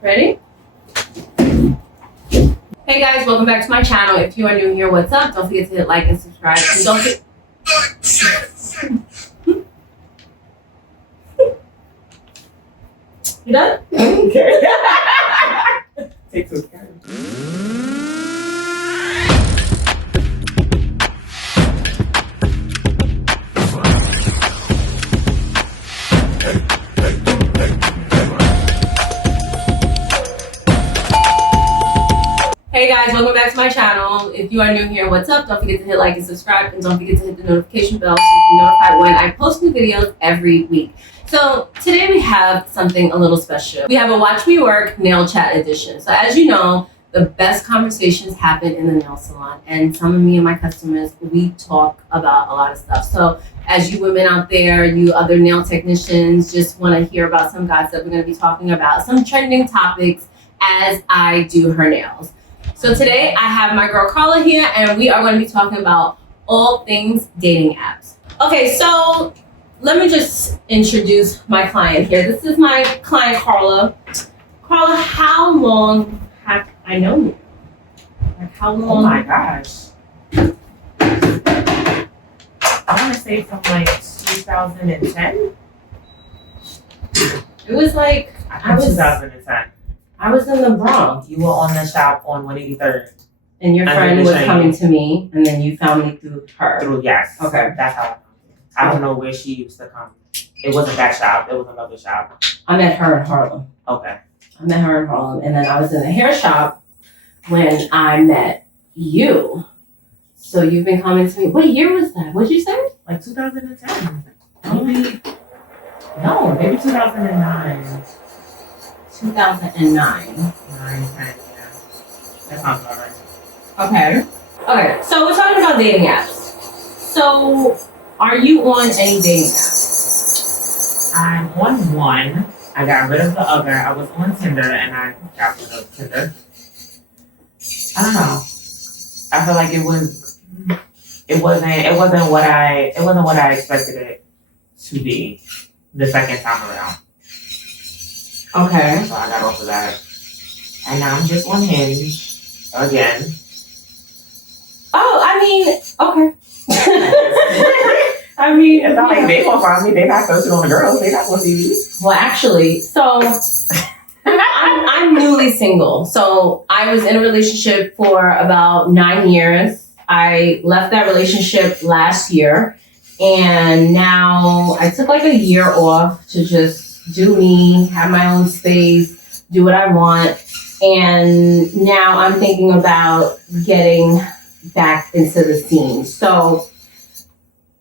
Ready? Hey guys, welcome back to my channel. If you are new here, what's up? Don't forget to hit like and subscribe. And don't forget... You done? Okay. Take two. Hey guys, welcome back to my channel. If you are new here, what's up? Don't forget to hit like and subscribe, and don't forget to hit the notification bell so you can be notified when I post new videos every week. So today we have something a little special. We have a Watch Me Work Nail Chat edition. So as you know, the best conversations happen in the nail salon, and some of me and my customers, we talk about a lot of stuff. So as you women out there, you other nail technicians, just want to hear about some gossip, we're going to be talking about some trending topics as I do her nails. So today I have my girl Carla here, and we are going to be talking about all things dating apps. Okay, so let me just introduce my client here. This is my client Carla. Carla, how long have I known you? Like how long? Oh my gosh. I want to say from like 2010. It was like I was 2010. I was in the Bronx. You were on the shop on 183rd. And your friend was coming to me, and then you found me through her. Through, yes. Okay. That's how I don't know where she used to come. It wasn't that shop. It was another shop. I met her in Harlem. Okay. I met her in Harlem, and then I was in the hair shop when I met you. So you've been coming to me. What year was that? What'd you say? Like 2010. Maybe. No, maybe 2009. 2009. 9, 10, yeah. That sounds about right. Okay. Okay, so we're talking about dating apps. So are you on any dating apps? I'm on one. I got rid of the other. I was on Tinder and I got rid of Tinder. I don't know. I feel like it wasn't what I expected it to be the second time around. Okay. So I got off of that. And now I'm just on Hinge again. Oh, I mean, okay. I mean, it's not like they gonna find me. They're not searching on the girls. They're not gonna see me. Well, actually, so I'm newly single. So I was in a relationship for about 9 years. I left that relationship last year, and now I took like a year off to just do me, have my own space, do what I want. And now I'm thinking about getting back into the scene. So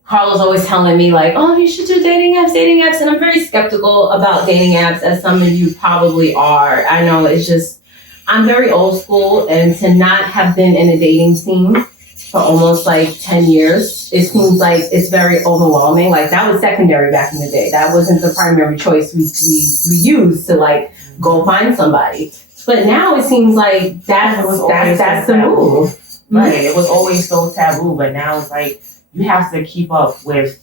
Carla's always telling me like, oh, you should do dating apps. And I'm very skeptical about dating apps, as some of you probably are. I know it's just, I'm very old school, and to not have been in a dating scene for almost like 10 years, it seems like it's very overwhelming. Like that was secondary back in the day. That wasn't the primary choice we used to like go find somebody. But now it seems like that's the move. Right. It was always so taboo, but now it's like you have to keep up with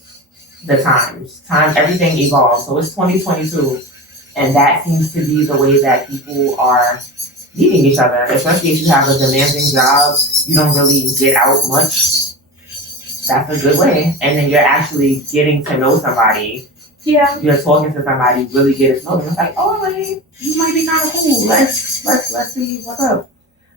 the times. Everything evolves. So it's 2022, and that seems to be the way that people are meeting each other, especially if you have a demanding job, you don't really get out much. That's a good way. And then you're actually getting to know somebody. Yeah. You're talking to somebody, really get to know them. It's like, oh, like, you might be kind of cool. Let's see what's up.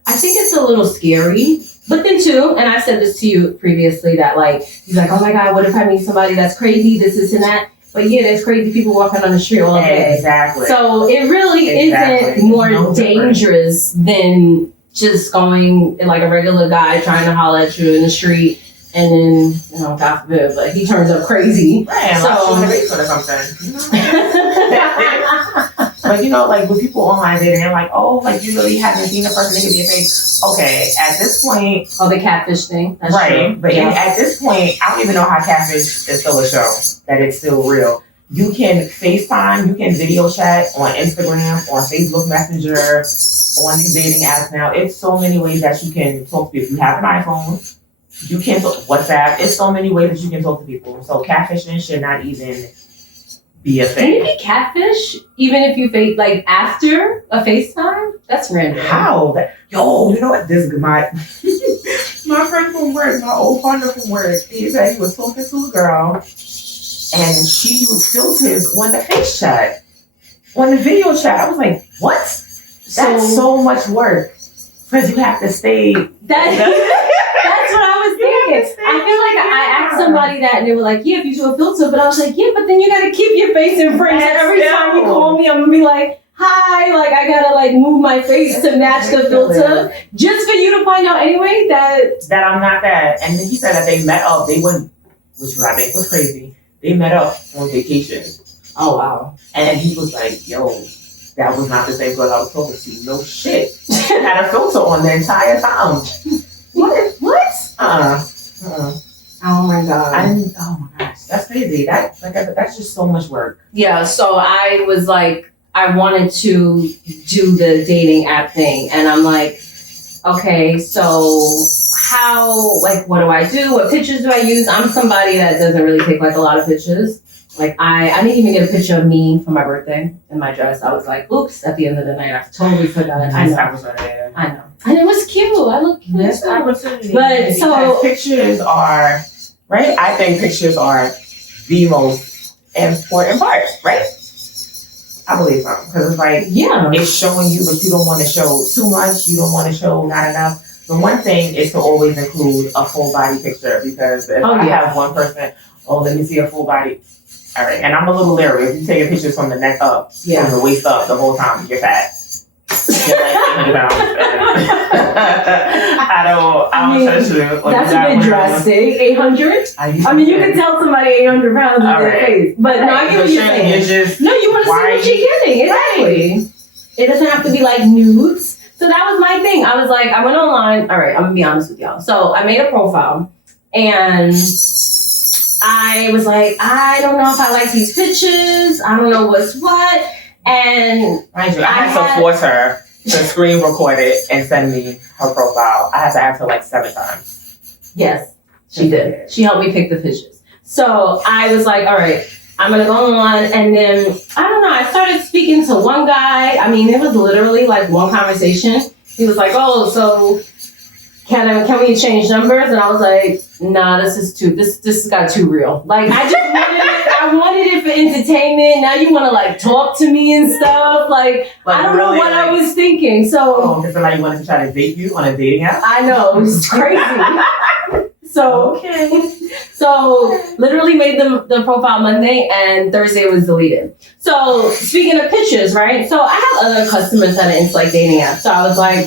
I think it's a little scary. But then too, and I said this to you previously, that like, you're like, oh my God, what if I meet somebody that's crazy, this and that? But yeah, there's crazy people walking on the street all day. Exactly. So it really isn't more dangerous than just going like a regular guy trying to holler at you in the street, and then, you know, God forbid, but he turns up crazy. Right, so in the basement or something. But you know, like with people online dating, they're like, oh, like you really haven't seen the person, they could be a fake. Okay, at this point, oh, the catfish thing. That's right. True. But yeah. At this point, I don't even know how catfish is still a show, that it's still real. You can FaceTime, you can video chat on Instagram, on Facebook Messenger, on these dating apps now. It's so many ways that you can talk to people. If you have an iPhone, you can talk WhatsApp. It's so many ways that you can talk to people. So catfishing should not even be a Can thing. you be catfish even if you face like after a FaceTime? That's random. How? Yo, you know what? This is my my friend from work, my old partner from work. He said he was talking to a girl, and she used filters on the face chat, on the video chat. I was like, what? That's so much work because you have to stay. That's what I was thinking. I feel like I asked somebody that and they were like, yeah, if you do a filter, but I was like, yeah, but then you gotta keep your face in frame. So every time you call me, I'm gonna be like, hi, like I gotta like move my face to match the filter just for you to find out anyway that I'm not that. And then he said that they met up, they went, which I think was crazy. They met up on vacation. Oh wow. And he was like, yo, that was not the same girl I was talking to. No shit. Had a filter on the entire time. What? Oh my god. Oh my gosh, that's crazy. That's just so much work. Yeah, so I was like, I wanted to do the dating app thing, and I'm like, okay, so how, like, what do I do? What pictures do I use? I'm somebody that doesn't really take like a lot of pictures. Like I didn't even get a picture of me for my birthday in my dress. I was like, oops, at the end of the night, I totally forgot. I know. And it was cute. I look cute. Yes, opportunity. But so pictures are, right? I think pictures are the most important part, right? I believe so. Because it's like, yeah, it's showing you, but you don't want to show too much. You don't want to show not enough. The one thing is to always include a full body picture because if I have one person, let me see a full body. All right, and I'm a little leery. If you take pictures from the neck up, from the waist up, the whole time, you're fat. You're like 800 pounds. I don't trust you. That's a bit drastic. 800? I mean, you can tell somebody 800 pounds in their face. But no, I get what you're saying. No, you want to see what you're getting. Exactly. It doesn't have to be like nudes. So that was my thing. I was like, I went online. All right, I'm going to be honest with y'all. So I made a profile and I was like, I don't know if I like these pictures. I don't know what's what. And I had to force her to screen record it and send me her profile. I had to ask her like 7 times. Yes, she did. She helped me pick the pictures. So I was like, all right, I'm going to go on. And then, I don't know, I started speaking to one guy. I mean, it was literally like one conversation. He was like, oh, so can we change numbers? And I was like, nah, this got too real. Like, I wanted it for entertainment. Now you want to like talk to me and stuff. Like I don't know what I was thinking. So because somebody wanted to try to date you on a dating app? I know, it's crazy. So literally made the profile Monday and Thursday was deleted. So speaking of pictures, right? So I have other customers that are into like dating apps. So I was like,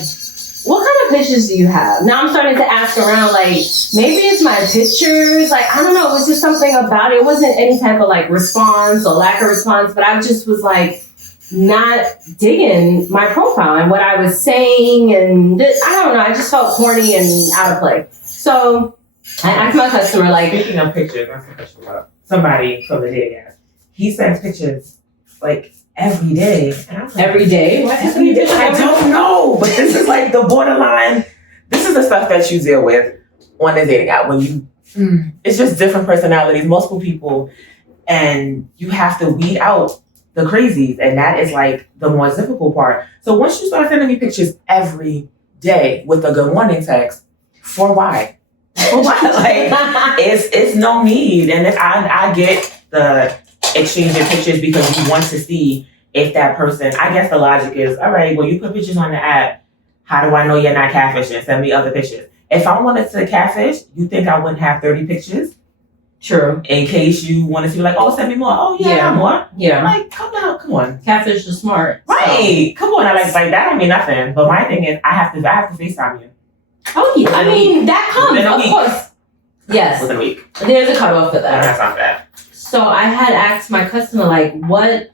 what kind of pictures do you have? Now I'm starting to ask around, like, maybe it's my pictures. Like, I don't know. It was just something about it. It wasn't any type of like response or lack of response, but I just was like not digging my profile and what I was saying. And I don't know. I just felt corny and out of play. So I asked my customer, like, speaking of pictures, somebody from the dating app, he sends pictures like every day. And I'm like, every day? What every day? I don't know. But this is like the borderline. This is the stuff that you deal with on the dating app. When you, it's just different personalities, multiple people, and you have to weed out the crazies. And that is like the more difficult part. So once you start sending me pictures every day with a good morning text, for why? For why? Like, it's no need. And if I get the exchanging pictures because you want to see if that person, I guess the logic is, all right, well, you put pictures on the app. How do I know you're not catfishing? Send me other pictures. If I wanted to catfish, you think I wouldn't have 30 pictures? True. In case you want to see, like, oh, send me more. Oh, yeah, more. Yeah. Like, come on. Catfish is smart. Right. So. Come on. Like that don't mean nothing. But my thing is, I have to FaceTime you. Oh, yeah. I mean, that comes, of course. Yes. Within a week. There's a cutoff for that. That's not bad. So I had asked my customer, like, what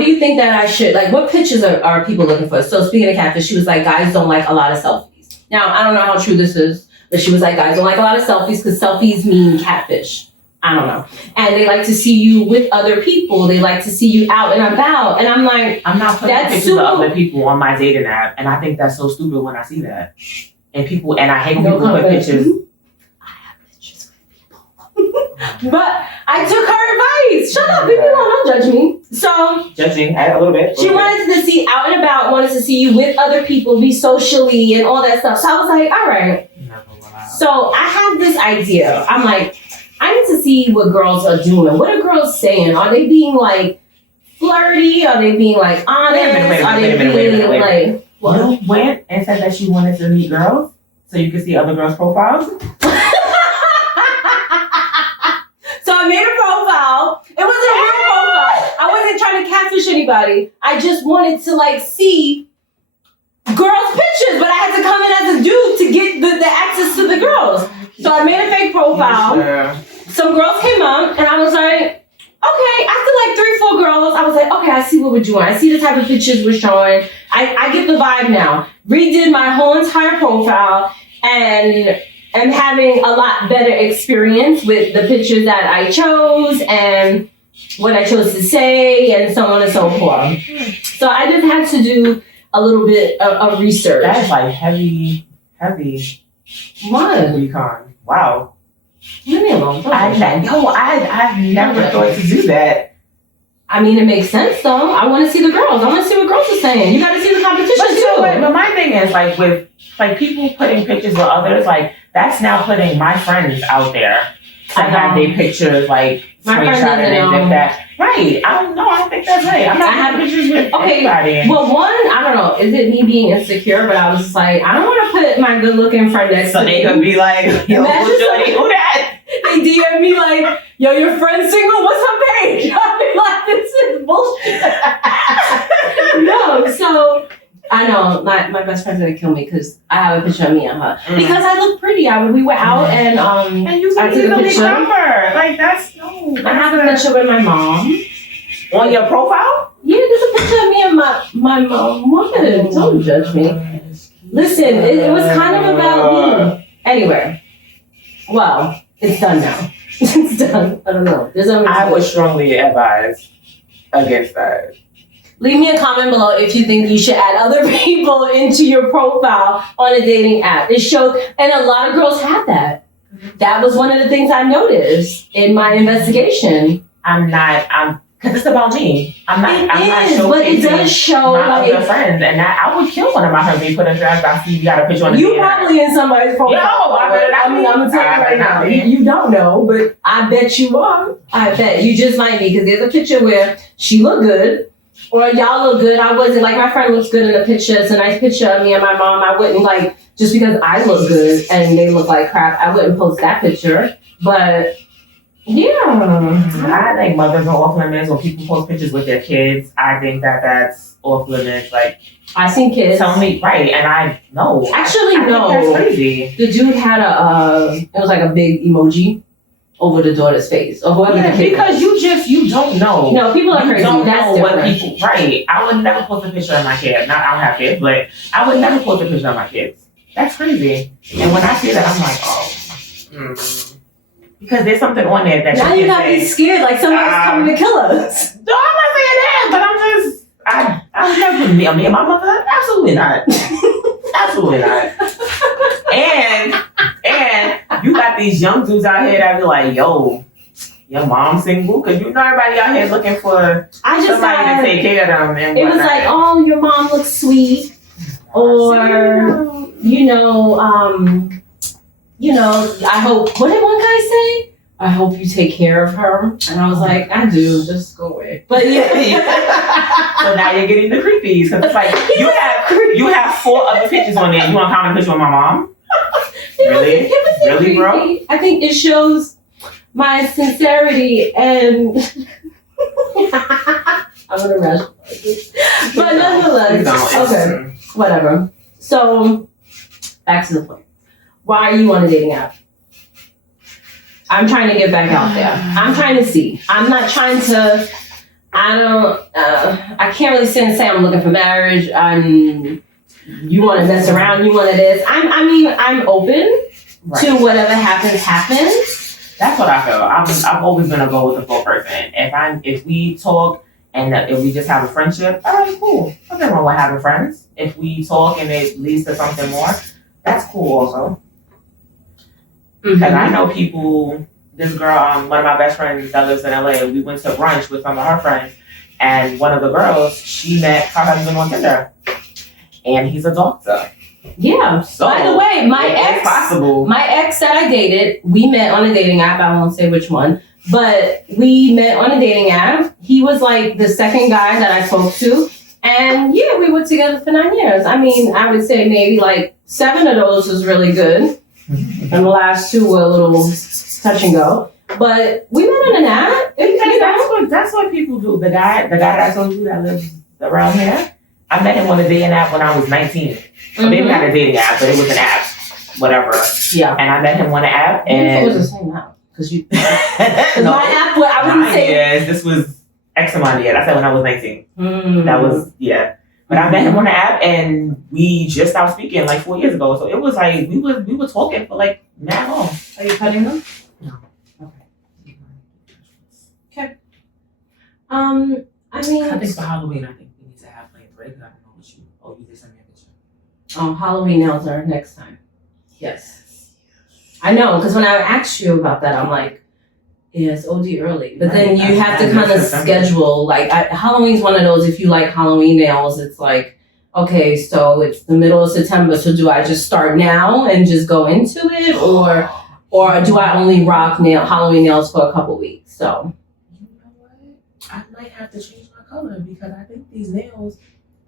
do you think that I should, like, what pictures are people looking for? So speaking of catfish, she was like, guys don't like a lot of selfies. Now, I don't know how true this is, but she was like, guys don't like a lot of selfies because selfies mean catfish. I don't know. And they like to see you with other people. They like to see you out and about. And I'm like, I'm not putting pictures of other people on my dating app. And I think that's so stupid when I see that. And I hate when people put pictures. I have pictures with people. But I took her advice. Shut up, people don't judge me. So Judging a little bit. she wanted to see out and about, wanted to see you with other people, be socially and all that stuff. So I was like, all right. So I have this idea. I'm like, I need to see what girls are doing. What are girls saying? Are they being like flirty? Are they being like honest? Wait a minute. Like what? You went and said that you wanted to meet girls so you could see other girls' profiles? So I made a profile. It wasn't a real profile. I wasn't trying to catfish anybody. I just wanted to like see girls' pictures, but I had to come in as a dude to get the access to the girls. So I made a fake profile. Yeah. Some girls came up, and I was like, okay, after like 3-4 girls, I was like, okay, I see what we're doing. I see the type of pictures we're showing. I get the vibe now. Redid my whole entire profile, and am having a lot better experience with the pictures that I chose and what I chose to say and so on and so forth. So I just had to do a little bit of research. That is like heavy What? recon. Wow. Leave me alone. I've never thought to do that. I mean, it makes sense though. I want to see the girls. I want to see what girls are saying. You got to see the competition But you know too. what? But my thing is like with like people putting pictures with others, like that's now putting my friends out there to have their pictures like My friend screenshotted doesn't and know. like that. Right. I don't think that's right. I'm not having pictures with anybody. Well, one, I don't know. Is it me being insecure? But I was just like, I don't want to put my good-looking friend next So to they me. could be like, yo, Imagine Jody, who that? They DM me like, yo, your friend's single? What's her page? I'll be like, this is bullshit. No, so I know my best friend's gonna kill me because I have a picture of me and her. Because I look pretty. We were out and you I can took a easily picture. cover. Like that's no. I have a picture with my mom. On your profile? Yeah, there's a picture of me and my mom. What? Don't judge me. Listen, it was kind of about me. Anyway, well, it's done now. It's done. I don't know. I would strongly advise against that. Leave me a comment below if you think you should add other people into your profile on a dating app. It shows, and a lot of girls have that. That was one of the things I noticed in my investigation. Because it's about me. I'm not showcasing but it does show my like other friends, and I would kill one of my friends. They put a drag. I see you got a picture on the you probably in somebody's profile. Yo, I'm gonna tell you right now. You don't know, but I bet you are. I bet you just might be because there's a picture where she looked good, or y'all look good. I wasn't like my friend looks good in the picture. It's a nice picture of me and my mom. I wouldn't like just because I look good and they look like crap. I wouldn't post that picture, but. Yeah. I think mothers are off limits when people post pictures with their kids. I think that's off limits. Like, I seen kids. Tell me, right, and I know. Actually, I no. think that's crazy. The dude had it was like a big emoji over the daughter's face. Or whoever the kid because was. you don't know. No, people are crazy. You don't that's know different. what people, right. I would never post a picture of my kid. I don't have kids, but I would never post a picture of my kids. That's crazy. And when I see that, I'm like, because there's something on there that now you got me scared like somebody's coming to kill us. No, I'm not saying that, but I would never put me and my mother. Absolutely not. Absolutely not. And you got these young dudes out here that be like, yo, your mom's single? Because you know everybody out here looking for somebody to take care of them. And it was like, oh, your mom looks sweet. Or, I hope, what did one guy say? I hope you take care of her. And I was like, I do, just go away. But yeah. So now you're getting the creepies. Because it's like, you have 4 other pictures on there. You want to comment a picture with my mom? Really? Really, bro? I think it shows my sincerity and I'm going to rationalize this. But nonetheless, okay, whatever. So, back to the point. Why are you on a dating app? I'm trying to get back out there. I'm trying to see. I'm not trying to, I can't really sit and say I'm looking for marriage. You want to mess around, you want to this. I'm open to whatever happens. That's what I feel. I've always been a go with the full person. If we talk and if we just have a friendship, all right, cool. Nothing wrong with having friends. If we talk and it leads to something more, that's cool also. Because I know people this girl, one of my best friends that lives in LA, we went to brunch with some of her friends, and one of the girls, she met her husband on Tinder, and he's a doctor. Yeah. So, by the way, my ex that I dated, we met on a dating app. I won't say which one, but we met on a dating app. He was like the second guy that I spoke to. And yeah, we were together for 9 years. I mean, I would say maybe like 7 of those was really good. And the last 2 were a little touch and go. But we met on an app. That's what people do. The guy that I told you that lives around here, I met him on a dating app when I was 19. Maybe not a dating app, but it was an app, whatever. Yeah. And I met him on an app, and it was the same app because you. No, my app. I wouldn't say. Yes, this was X amount of years. I said when I was 19. That was But I met him on the app, and we just stopped speaking like 4 years ago. So it was like we were talking for like mad long. Are you cutting them? No. Okay. I mean, I think for Halloween, I think we need to have like a break. I don't know what you. Oh, you did send me a picture. Halloween nails are next time. Yes. I know, because when I asked you about that, I'm like, yeah, it's OD early. But then you have to kind of schedule. Like, Halloween's one of those, if you like Halloween nails, it's like, okay, so it's the middle of September, so do I just start now and just go into it? Or do I only rock Halloween nails for a couple weeks? So. You know what? I might have to change my color because I think these nails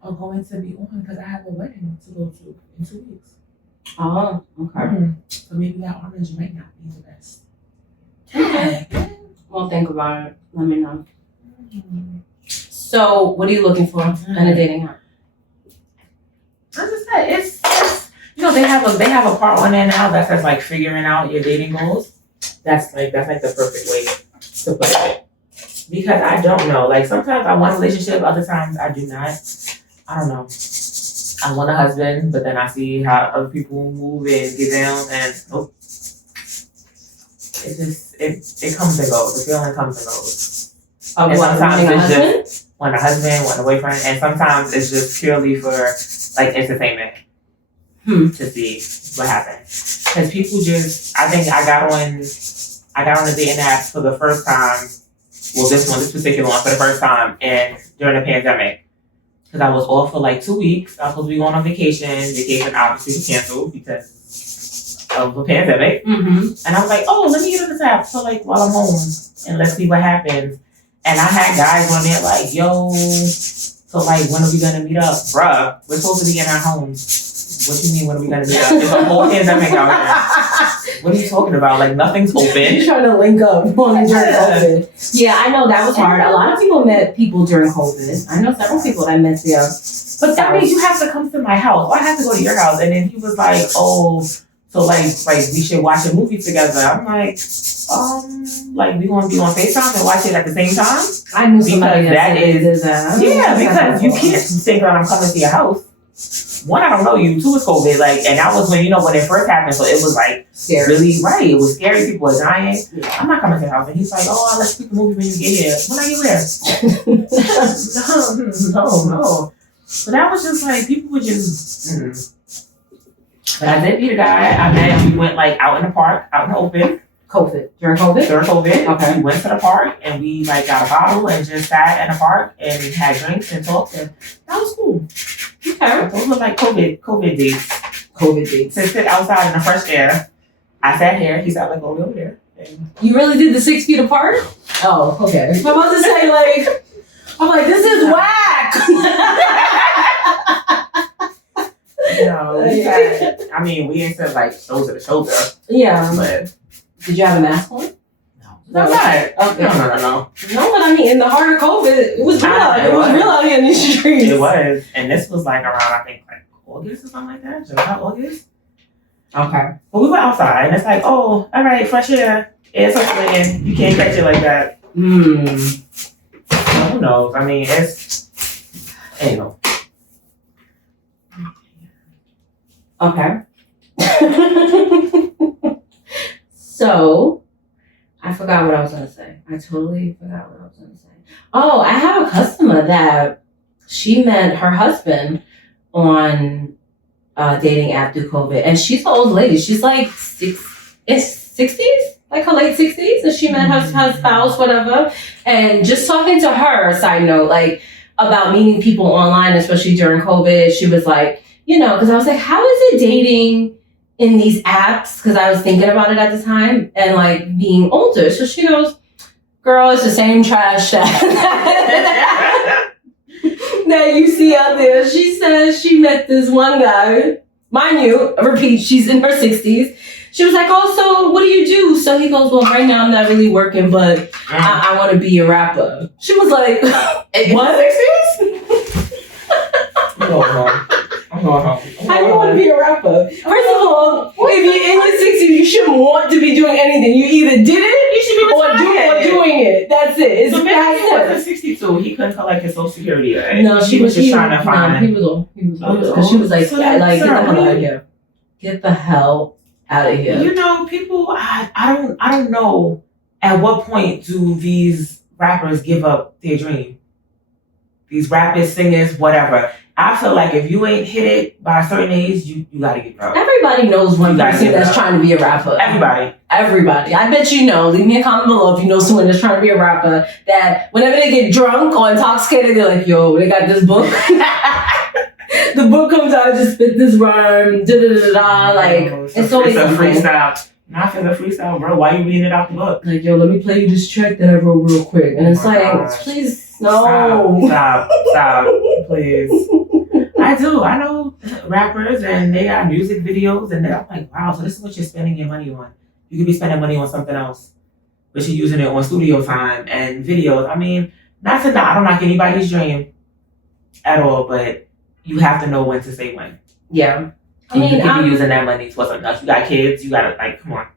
are going to be on because I have a wedding to go to in 2 weeks. Oh, okay. So maybe that orange might not be the best. Okay. Well, think about it. Let me know. So, what are you looking for in a dating app? As I said, it's they have a part on there now that says like figuring out your dating goals. That's like the perfect way to put it. Because I don't know. Like sometimes I want a relationship, other times I do not. I don't know. I want a husband, but then I see how other people move and get down, and nope. It comes and goes. The feeling comes and goes. And sometimes it's just want a husband, want a boyfriend, and sometimes it's just purely for like entertainment to see what happens. Because people I think I got on the dating apps for the first time. Well, this particular one for the first time, and during the pandemic. Because I was off for like 2 weeks. I was supposed to be going on vacation. Vacation obviously was canceled because of the pandemic. And I was like, oh, let me get on this app so like while I'm home and let's see what happens. And I had guys on there like, yo, so like when are we gonna meet up? Bruh, we're supposed to be in our homes. What do you mean when are we gonna meet up? There's a whole pandemic out here. What are you talking about? Like nothing's open. You're trying to link up during COVID. Yeah, I know that was hard. A lot of people met people during COVID. I know several people that met there. But that means you have to come to my house. Or I have to go to your house. And then he was like, oh, so like we should watch a movie together. I'm like, like we gonna be on FaceTime and watch it at the same time? I knew somebody that is yeah, because you can't think that I'm coming to your house. 1, I don't know you. 2, it's COVID. Like, and that was when it first happened. So it was like scary. Really right. It was scary. People were dying. Yeah. I'm not coming to the house. And he's like, oh, let's pick the movie when you get here. When I get there. No. So that was just like people were just. But I did meet a guy. I met. We went like out in the park, out in the open. During COVID. Okay. We went to the park and we like got a bottle and just sat in the park and had drinks and talked, and that was cool. Okay. Those were like COVID dates. To sit outside in the fresh air. I sat here. He sat like over there. And you really did the 6 feet apart? Oh, okay. I'm about to say like, I'm like, this is whack. We ain't said like shoulder to shoulder. Yeah. But did you have a mask on? No. Okay. No. No, but I mean, in the heart of COVID, it was real. It was real out here in these streets. It was. And this was like around, I think, like August or something like that. July, August. Okay. But we were outside, and it's like, oh, all right, fresh air. Air circulating. You can't catch it like that. So who knows? I mean, anyway. Okay. So, I forgot what I was going to say. I totally forgot what I was going to say. Oh, I have a customer that she met her husband on a dating app through COVID. And she's an old lady. She's like 60s? like her late 60s, and she met her spouse, whatever. And just talking to her, side note, like about meeting people online, especially during COVID, she was like, because I was like, how is it dating in these apps? Because I was thinking about it at the time and like being older. So she goes, girl, it's the same trash that you see out there. She says she met this one guy, mind you, repeat, she's in her 60s. She was like, oh, so what do you do? So he goes, well, right now I'm not really working, but I want to be a rapper. She was like, what? 60s? I'm going home. How do you want to be a rapper? First of all, if you're in your 60s, you shouldn't want to be doing anything. You either did it, you should be or doing it. That's it. It's so maybe he wasn't 62. He couldn't collect his Social Security, right? No, she was just trying to find. No, he was old. Because she was like, so get the hell out of you- here. Get the hell out of here. People, I don't know at what point do these rappers give up their dream? These rappers, singers, whatever. I feel like if you ain't hit it by a certain age, you gotta give up. Everybody knows one person that's trying to be a rapper. Everybody. I bet you know. Leave me a comment below if you know someone that's trying to be a rapper that whenever they get drunk or intoxicated, they're like, yo, they got this book. The book comes out, just spit this rhyme, da-da-da-da-da. Like, it's always a something. freestyle. Not for the freestyle, bro. Why you reading it out the book? Like, yo, let me play you this track that I wrote real quick. And it's please, no. Stop, please. I do. I know rappers and they got music videos and they're like, wow, so this is what you're spending your money on. You could be spending money on something else, but you're using it on studio time and videos. I mean, I don't knock anybody's dream at all, but you have to know when to say when. Yeah. You can be using that money for something else. You got kids, you gotta come on.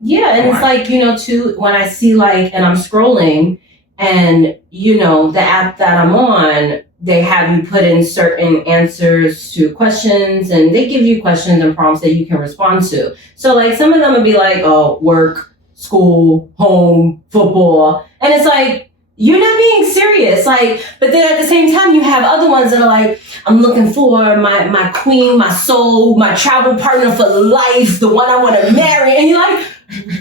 Yeah, and it's like, too, when I see and I'm scrolling and, the app that I'm on, they have you put in certain answers to questions and they give you questions and prompts that you can respond to. So some of them would be like, oh, work, school, home, football. And it's like, you're not being serious. But then at the same time, you have other ones that are like, I'm looking for my queen, my soul, my travel partner for life, the one I want to marry. And you're like,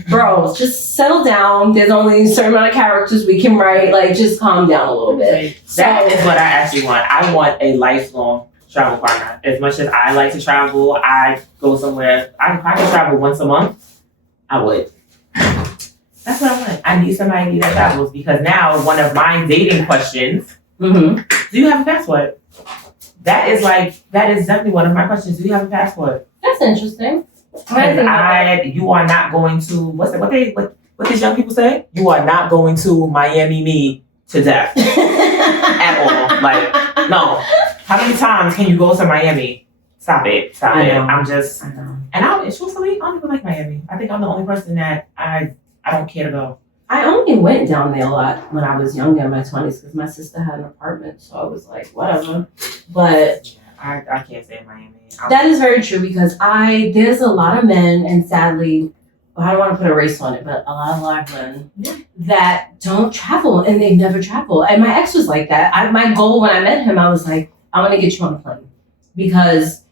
bro, just settle down. There's only a certain amount of characters we can write. Just calm down a little bit. That is what I actually want. I want a lifelong travel partner. As much as I like to travel, I go somewhere. If I could travel once a month, I would. That's what I want. I need somebody that travels because now one of my dating questions, do you have a passport? That is definitely one of my questions. Do you have a passport? That's interesting. You are not going to, what these young people say? You are not going to Miami me to death. At all. No. How many times can you go to Miami? Stop it. I know. I'm just, I know. And truthfully, I don't even like Miami. I think I'm the only person that I don't care to go. I only went down there a lot when I was younger in my 20s because my sister had an apartment. So I was like, whatever. But I can't say Miami. That is very true because there's a lot of men, and sadly, I don't want to put a race on it, but a lot of black men that don't travel and they never travel. And my ex was like that. My goal when I met him, I was like, I want to get you on a plane because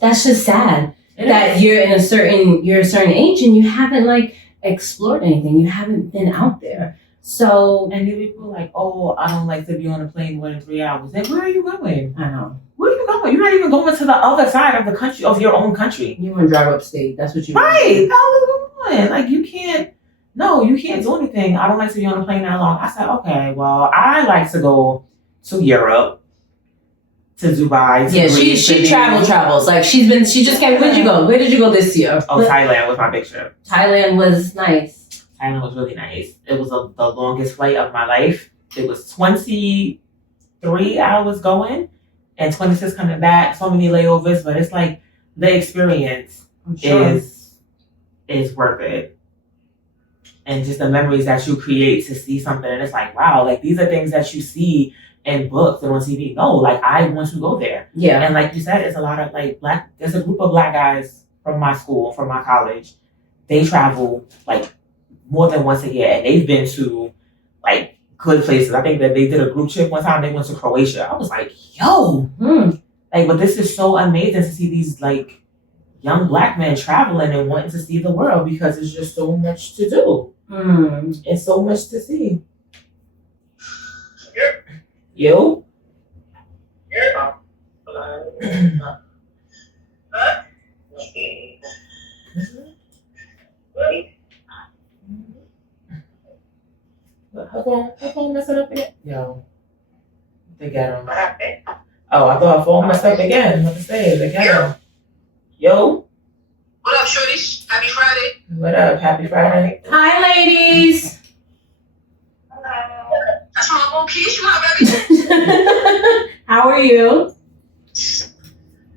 that's just sad that you're a certain age and you haven't explored anything. You haven't been out there. So, and then people are like, oh, I don't like to be on a plane more than 3 hours. Then where are you going? I know. Where are you going? You're not even going to the other side of the country, of your own country. You want to drive upstate. That's what you want. Right. You can't do anything. I don't like to be on a plane that long. I said, okay, well, I like to go to Europe, to Dubai, to Greece. She travels. She just came. Where did you go this year? Oh, Thailand was my big trip. Thailand was nice. Thailand was really nice. It was the longest flight of my life. It was 23 hours going and 26 coming back. So many layovers, but it's the experience is worth it. And just the memories that you create to see something. And it's wow, these are things that you see in books and on TV. No, I want to go there. Yeah. And like you said, it's a lot of there's a group of black guys from my school, from my college. They travel more than once a year, and they've been to good places. I think that they did a group trip one time. They went to Croatia. I was like, yo, but this is so amazing to see these young Black men traveling and wanting to see the world because it's just so much to do and so much to see. Yo. Her phone messing up again? Yo. They got him. Oh, I thought her phone messed up again. What to say? They got him. Yo. What up, shorties? Happy Friday. What up? Happy Friday. Hi, ladies. That's my old Keisha. How, baby? How are you?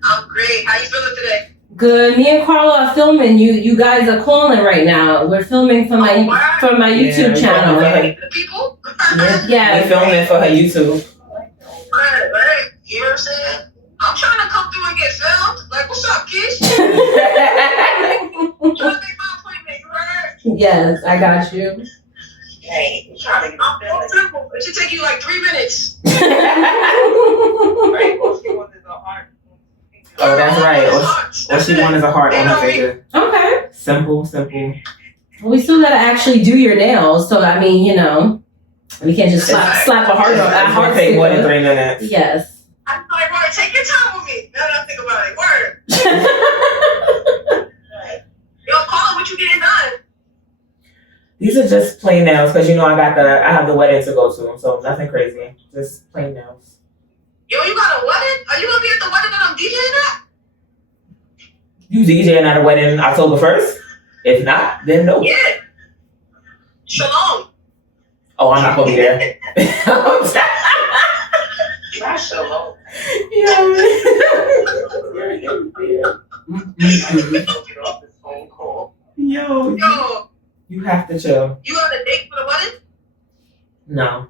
I'm great. How you feeling today? Good. Me and Carla are filming. You guys are calling right now. We're filming for my YouTube channel. The people? Yeah. We filming for her YouTube. Right. You know what I'm saying? I'm trying to come through and get filmed. Like, what's up, Keish? Trying to make my appointment, you heard? Yes, I got you. Hey, trying to get filmed. Simple. It should take you like 3 minutes. Oh, that's right. What she wants is a heart on her finger. Okay. Simple. We still gotta actually do your nails, so I mean, you know, we can't just slap a heart on that heart. Take more than 3 minutes. Yes. I'm like, word, take your time with me. Now that I think about it, word. Yo, Carla, what you getting done? These are just plain nails because you know I have the wedding to go to, so nothing crazy. Just plain nails. Yo, you got a wedding? Are you gonna be at the wedding that I'm DJing at? You DJing at a wedding October 1st? If not, then no. Yeah. Salon. Oh, I'm not gonna be there. Not Salon. Yo, you have to chill. You got a date for the wedding? No.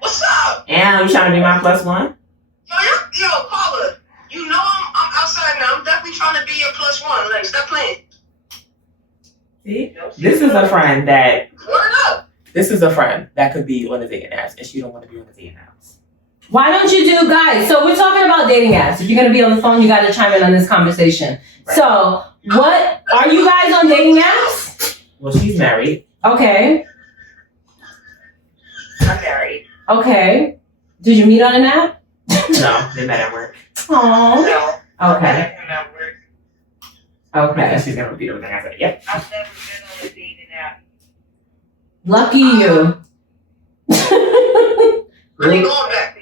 What's up? And you trying to be my plus one? Yo, Carla, you know I'm outside now. I'm definitely trying to be your plus one. Like, stop playing. See? This is a friend that... Word up. This is a friend that could be on the dating apps, and she don't want to be on the dating apps. Why don't you do, guys? So we're talking about dating apps. If you're gonna be on the phone, you gotta chime in on this conversation. Right. So, what are you guys on dating apps? Well, she's married. Okay. I'm married. Okay. Did you meet on an app? No, they met at work. Aww. No. Okay. Okay. She's gonna repeat everything I said. Yep. I've never been on a dating app. Lucky you. Really going back.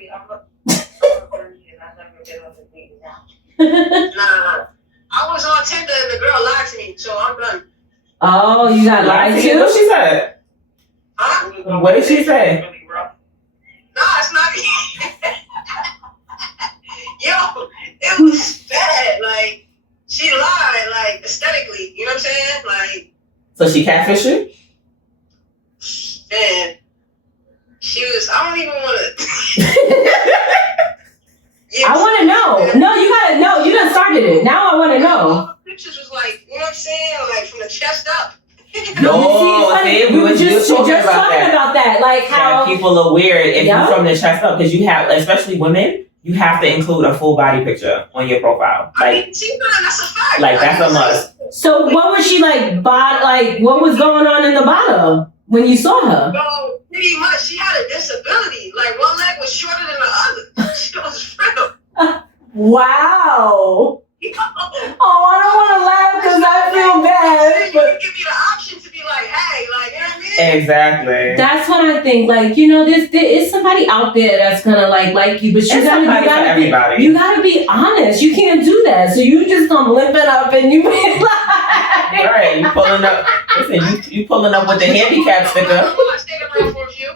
Nah. I was on Tinder and the girl lied to me, so I'm done. Oh, you got lied to? What she said? Huh? What did she say? Nah, it's not. Yo, it was bad. Like, she lied, like, aesthetically. You know what I'm saying? Like. So she catfished you? Man. She was, I don't even want to. I want to know. No, you gotta know. You done started it. Now I want to know. All the pictures was like, you know what I'm saying? Like, from the chest up. No, we were just talking about that. Like how people are weird if you're from the chest up, because you have, especially women, you have to include a full body picture on your profile. Like, I mean, that's a fact. Like, that's a must. So what was she like? What was going on in the bottom when you saw her? So pretty much, she had a disability. Like, one leg was shorter than the other. She was frail. Wow. Oh, I don't want to laugh because I feel bad. You can give me the option to be like, hey, like, you know what I mean? Exactly. That's what I think. Like, you know, there is somebody out there that's gonna like you, but you gotta be honest. You can't do that. So you just come limping up and you be like, right? You pulling up. Listen, you pulling up with the handicap sticker. I stayed around for a few.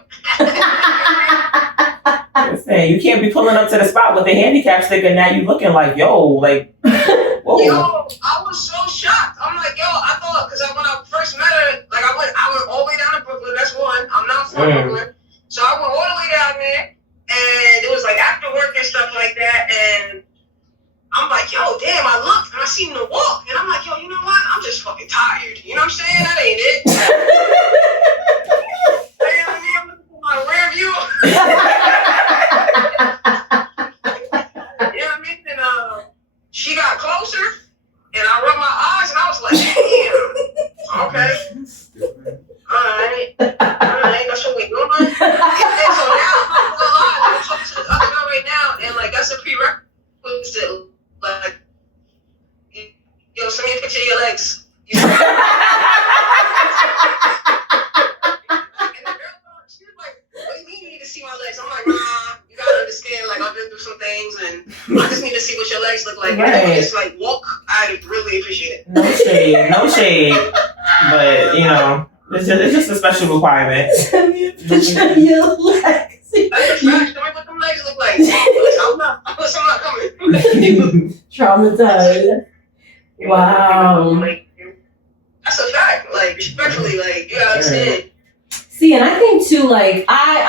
Listen, you can't be pulling up to the spot with the handicap sticker. Now you looking like, yo, like, whoa. Yo, I was so shocked. I'm like, yo, I thought, because when I first met her, like, I went all the way down to Brooklyn. That's one. I'm not from Brooklyn. So I went all the way down there, and it was like after work and stuff like that, and I'm like, yo, damn, I looked, and I seen her walk, and I'm like, yo, you know what? I'm just fucking tired. You know what I'm saying? That ain't it. You know what I mean? I'm looking for my rear view. You know what I mean? And she got closer, I just need to see what your legs look like. Right. And if you just like walk, I really appreciate it. No shade. But you know, it's just a special requirement. Send me a picture of your legs. That's a fact. Show me what them legs look like. I'm not coming. Traumatized. Wow. That's a fact. Like, respectfully, like, you gotta understand. See, and I think too, like,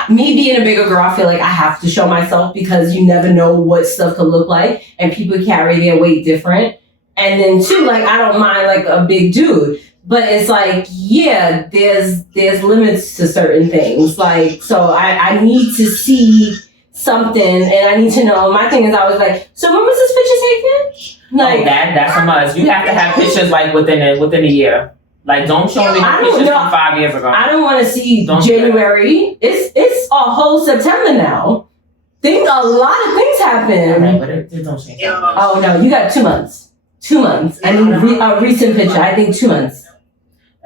me being a bigger girl, I feel like I have to show myself because you never know what stuff could look like, and people carry their weight different. And then too, like, I don't mind like a big dude, but it's like, yeah, there's limits to certain things. Like, so I need to see something, and I need to know. My thing is, I was like, so when was this picture taken? Like, that's a must. You have to have pictures like within a year. Like, don't show me pictures from 5 years ago. I don't want to see January. It's a whole September now. A lot of things happen. Right, but it don't change. Oh no, you got 2 months. 2 months. I need a recent picture. I think 2 months.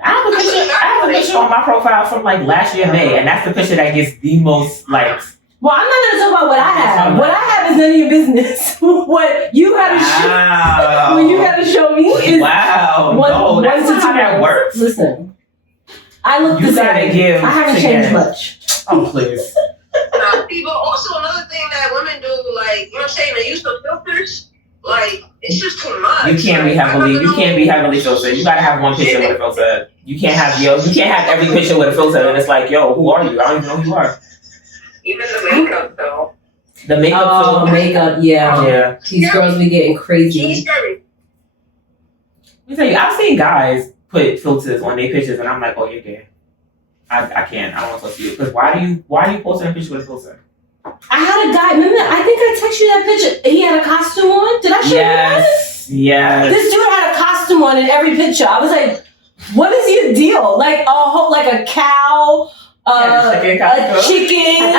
I have a picture on my profile from like last year May, and that's the picture that gets the most likes. Well, I'm not gonna talk about what I have. What I have is none of your business. What you gotta show, what you gotta show me is that's not how that works. Listen, I look the same. I haven't changed much. Oh please. But also another thing that women do, like, you know what I'm saying, the use of filters, like, it's just too much. You can't be heavily filtered. You gotta have one picture with a filter. You can't have every picture with a filter, and it's like, yo, who are you? I don't even know who you are. Even the makeup, though. The makeup. Makeup, yeah. These girls be getting crazy. Let me tell you, I've seen guys put filters on their pictures, and I'm like, oh, you're gay. I can't. I don't want to talk to you. Because why are you posting a picture with a filter? I had a guy. Remember? I think I texted you that picture. He had a costume on. Did I show you that? Yes. This dude had a costume on in every picture. I was like, what is your deal? Like a cow. A chicken.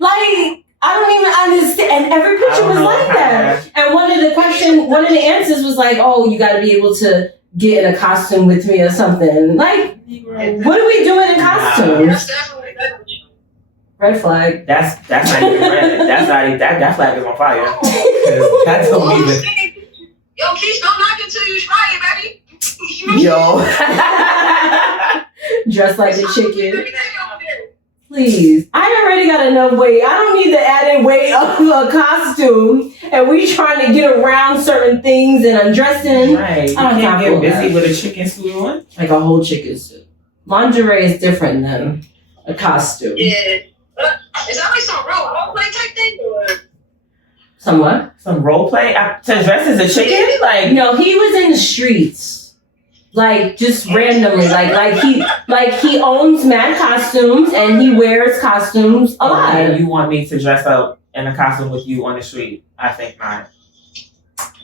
Like, I don't even understand. And every picture was like that. And one of the answers was like, oh, you got to be able to get in a costume with me or something. Like, what are we doing in costumes? Red flag. That's not even red. That flag is on fire. That's don't even. Yo, Keish, don't knock it till you try it, baby. Yo. Dressed like a chicken. Please. I already got enough weight. I don't need the added weight of a costume. And we trying to get around certain things and undressing. Right. You can't get busy with a chicken suit on. Like a whole chicken suit. Lingerie is different than a costume. Yeah. Is that like some real role play type thing? Or? Some what? Some role play? To dress as a chicken? Like, no, he was in the streets. Like, just randomly. Like he owns mad costumes and he wears costumes a lot. And you want me to dress up in a costume with you on the street? I think not.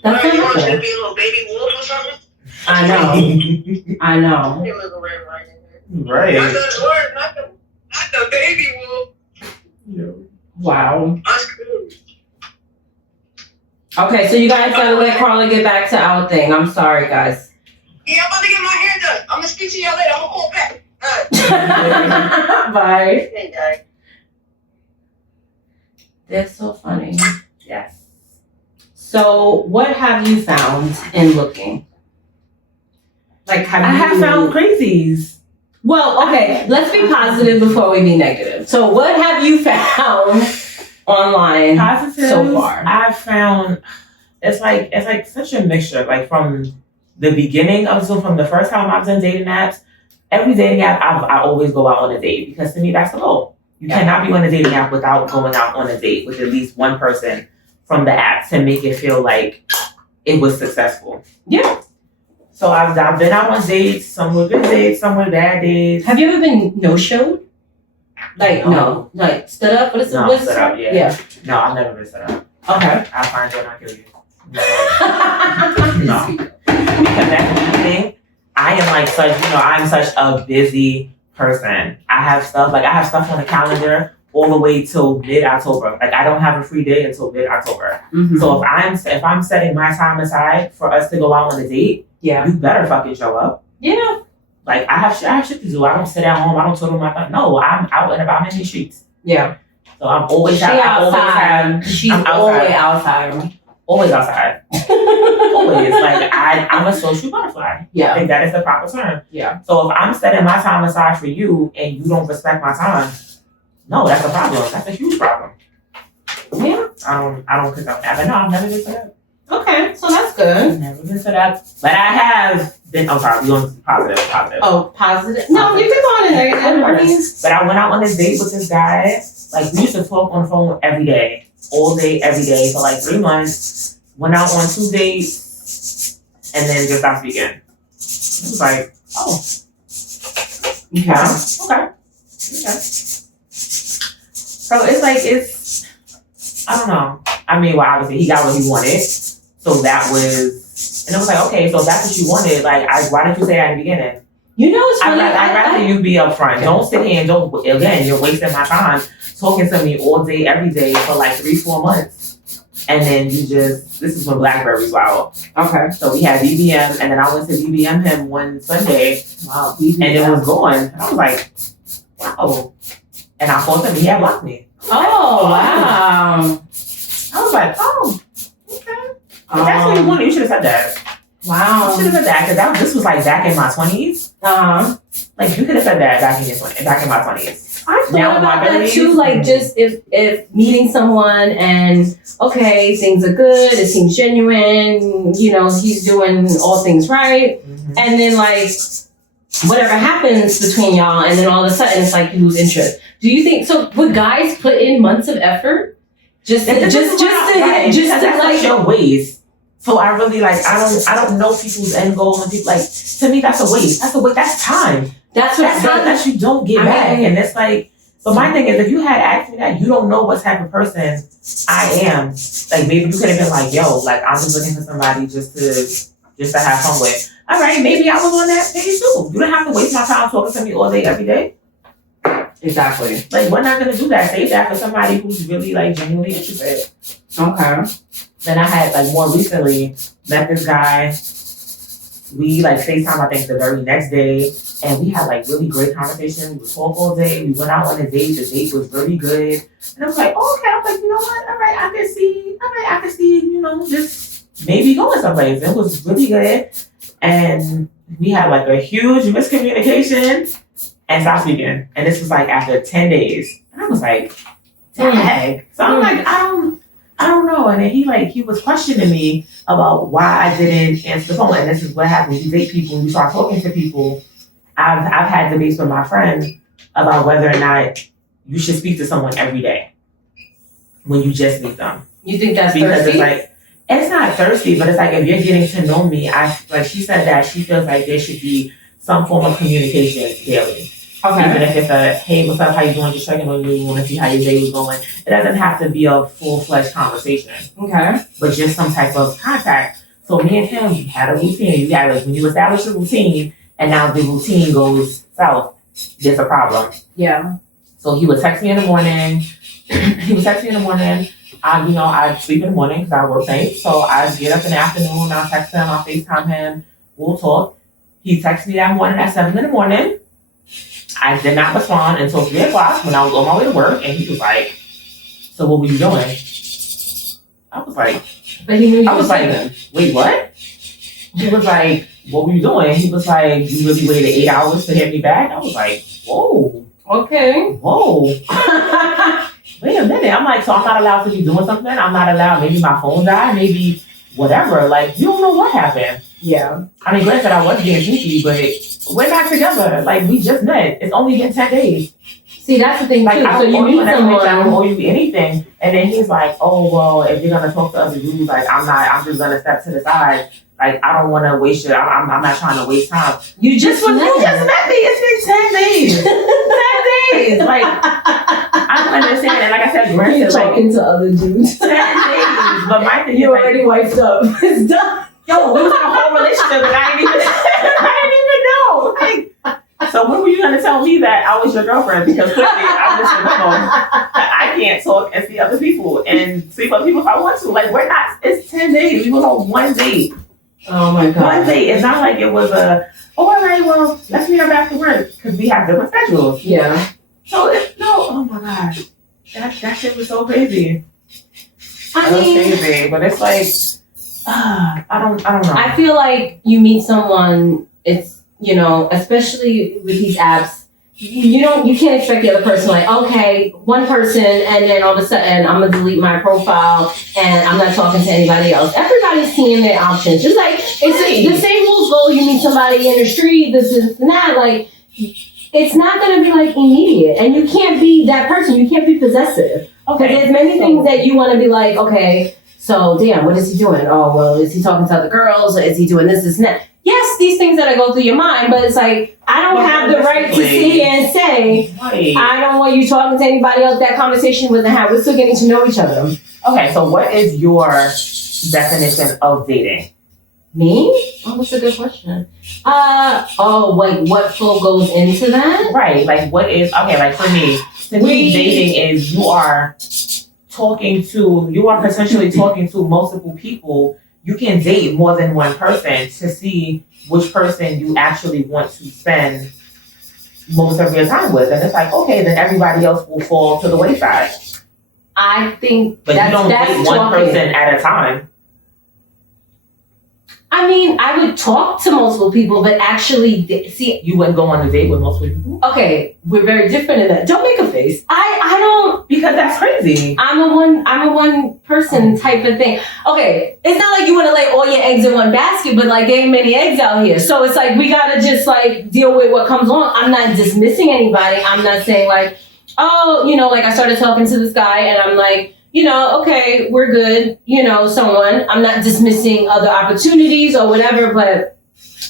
That's you not want cool. to be a little baby wolf or something? I know. Right. Not the baby wolf. Wow. That's cool. Okay, so you guys gotta let Carla get back to our thing. I'm sorry, guys. Yeah, I'm about to get my hair done. I'm gonna speak to y'all later. I'm gonna call back. Bye. Hey, guys. They're so funny. Yes. So, what have you found in looking? Like, I have found crazies. Well, okay, let's be positive before we be negative. So, what have you found online so far? I've found it's like such a mixture. Like from the beginning from the first time I was in dating apps, every dating app I always go out on a date because to me that's the goal. You cannot be on a dating app without going out on a date with at least one person from the app to make it feel like it was successful. Yeah. So I've been out on dates, some with good dates, some with bad dates. Have you ever been no-showed? Like, no. Like, stood up? What is it? No, stood up, yeah. No, I've never been stood up. Okay. I'll find you and I'll kill you. No. Because that's the thing. I am like I'm such a busy person. I have stuff on the calendar all the way till mid-October. Like I don't have a free day until mid-October. Mm-hmm. So if I'm setting my time aside for us to go out on a date, you better fucking show up. Yeah. Like I have shit to do. I don't sit at home. I don't twiddle my thumb. No, I'm out and about in the streets. Yeah. So I'm always She I always outside. have. She's I'm always outside. outside. Always outside. Always. Like I'm a social butterfly. I Yeah. think that is the proper term. Yeah. So if I'm setting my time aside for you and you don't respect my time, no, that's a problem. That's a huge problem. Yeah. I don't condone that. But no, I've never been to that. Okay, so that's good. I've never been to that. But I have been. I'm sorry, we're going positive. Oh, positive. No, you can go on in there. I mean, But I went out on this date with this guy. Like, we used to talk on the phone every day, all day, every day for like 3 months. Went out on 2 dates, and then just stopped speaking. It was like, oh, okay. So it's like I don't know. I mean, well, obviously he got what he wanted, so that was, and it was like, okay, so if that's what you wanted. Like, why didn't you say that in the beginning? You know, it's funny. I'd rather you be upfront. Okay. Don't sit here and again, you're wasting my time talking to me all day, every day for like 3-4 months. And then this is when Blackberries were out. Okay. So we had BBM, and then I went to BBM him one Sunday. Wow. And it was going. And I was like, wow. And I called him, he had blocked me. Oh, wow. I was like, oh, okay. If that's what you wanted, you should have said that. Wow. You should have said that, because this was like back in my 20s. Like, you could have said that back in my 20s. I thought about that too, like just if meeting someone and okay, things are good, it seems genuine, you know, he's doing all things right, and then like whatever happens between y'all, and then all of a sudden it's like you lose interest. Do you think so? Would guys put in months of effort just to like your ways? So I really like I don't know people's end goals, and people like, to me that's a waste. That's time. That's that you don't get back. And it's like, but my thing is, if you had asked me that, you don't know what type of person I am. Like, maybe you could have been like, yo, like, I'm just looking for somebody just to have fun with. All right, maybe I was on that page too. You don't have to waste my time talking to me all day, every day. Exactly. Like, we're not gonna do that. Save that for somebody who's really like genuinely interested. Okay. Then I had like more recently met this guy. We like FaceTime, I think, the very next day, and we had like really great conversation. We would talk all day. We went out on a date. The date was really good, and I was like, oh, okay. I was like, you know what? All right, I can see, you know, just maybe going someplace. It was really good, and we had like a huge miscommunication and stopped speaking. And this was like after 10 days, and I was like, dang. So I'm like, I don't know. And then he was questioning me about why I didn't answer the phone. And this is what happens. You date people, you start talking to people. I've had debates with my friends about whether or not you should speak to someone every day when you just meet them. You think that's because thirsty? It's like, it's not thirsty, but it's like, if you're getting to know me, she said that she feels like there should be some form of communication daily. Okay. Even if it's a, hey, what's up, how you doing, just checking on you, want to see how your day is going. It doesn't have to be a full-fledged conversation. Okay. But just some type of contact. So me and him had a routine. You got, like, when you establish a routine, and now the routine goes south, there's a problem. Yeah. So he would text me in the morning. I sleep in the morning because I work late. So I get up in the afternoon, I'll text him, I'll FaceTime him, we'll talk. He texted me that morning at 7 in the morning. I did not respond until 3 o'clock when I was on my way to work, and he was like, so what were you doing? I was like, but he knew I was like, wait, what? He was like, what were you doing? He was like, you really waited 8 hours to hit me back? I was like, whoa. Okay. Whoa. Wait a minute. I'm like, so I'm not allowed to be doing something? I'm not allowed, maybe my phone died, maybe whatever. Like, you don't know what happened. Yeah. I mean, granted, I was being sneaky, but we're not together. Like, we just met. It's only been 10 days. See, that's the thing, like, too. So you meet someone, I don't owe you anything. And then he's like, oh, well, if you're going to talk to other dudes, like, I'm just going to step to the side. Like, I don't want to waste your, I'm not trying to waste time. You just met me. It's been 10 days. 10 days. Like, I don't understand. And like I said, granted, like, talking to other dudes. 10 days. But my thing is, you already wiped up. It's done. Yo, we was in a whole relationship and I didn't even know. Like, so when were you gonna tell me that I was your girlfriend? Because clearly I'm just a girl. I can't talk and see other people and see other people if I want to. Like, we're not. It's 10 days. We went on one date. Oh my god. One date. It's not like it was all right. Well, let's meet up after work because we have different schedules. Yeah. So no. Oh my gosh. That shit was so crazy. I It was mean, crazy, but it's like, I don't know. I feel like you meet someone, it's, you know, especially with these apps, you can't expect the other person, like, okay, one person, and then all of a sudden I'm gonna delete my profile and I'm not talking to anybody else. Everybody's seeing their options. Just like it's the same rules go. You meet somebody in the street, this and that. Like, it's not gonna be like immediate, and you can't be that person. You can't be possessive. Okay, there's many things that you want to be like, okay, so damn, what is he doing? Oh well, is he talking to other girls? Or is he doing this and that? Yes, these things that go through your mind, but it's like, I don't have the right to sit here and say, I don't want you talking to anybody else. That conversation wasn't had. We're still getting to know each other. Okay, so what is your definition of dating? Me? Oh, that's a good question. Like what flow goes into that? Right, like what is, okay, like for me, to me, dating is you are potentially talking to multiple people. You can date more than one person to see which person you actually want to spend most of your time with. And it's like, okay, then everybody else will fall to the wayside. I think but you don't date one person at a time. I mean, I would talk to multiple people, but actually, see, you wouldn't go on a date with multiple people? Okay, we're very different in that. Don't make a face. I don't, because that's crazy. I'm a one person type of thing. Okay, it's not like you want to lay all your eggs in one basket, but like there ain't many eggs out here. So it's like we gotta just like deal with what comes along. I'm not dismissing anybody. I'm not saying like, oh, you know, like I started talking to this guy and I'm like, you know, okay, we're good, you know, someone. I'm not dismissing other opportunities or whatever, but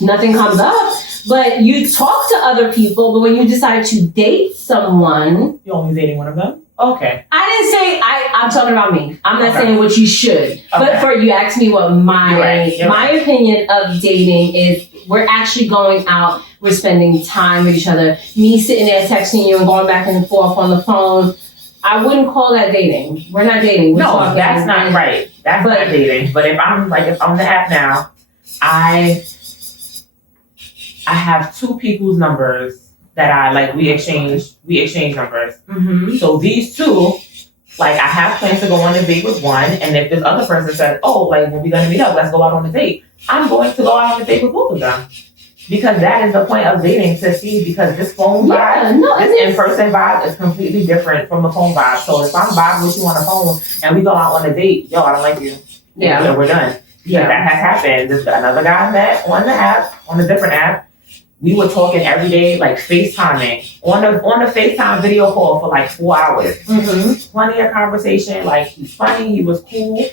nothing comes up. But you talk to other people, but when you decide to date someone... You're only dating one of them? Okay. I didn't say, I'm talking about me. I'm not saying what you should. Okay. But for you asked me what my opinion of dating is, we're actually going out, we're spending time with each other. Me sitting there texting you and going back and forth on the phone. I wouldn't call that dating. We're not dating. We're talking. That's not right. That's not dating. But if I'm on the app now, I have two people's numbers that I like. We exchange numbers. Mm-hmm. So these two, like I have plans to go on a date with one, and if this other person says, "Oh, like when we gonna meet up, let's go out on a date," I'm going to go out on a date with both of them. Because that is the point of dating, to see, because this phone vibe, this in-person vibe is completely different from the phone vibe. So if I'm vibing with you on the phone and we go out on a date, yo, I don't like you. Yeah. We're done. Yeah. That has happened. There's another guy I met on the app, on a different app. We were talking every day, like FaceTiming, on the FaceTime video call for like 4 hours. Mm-hmm. Plenty of conversation, like he's funny, he was cool.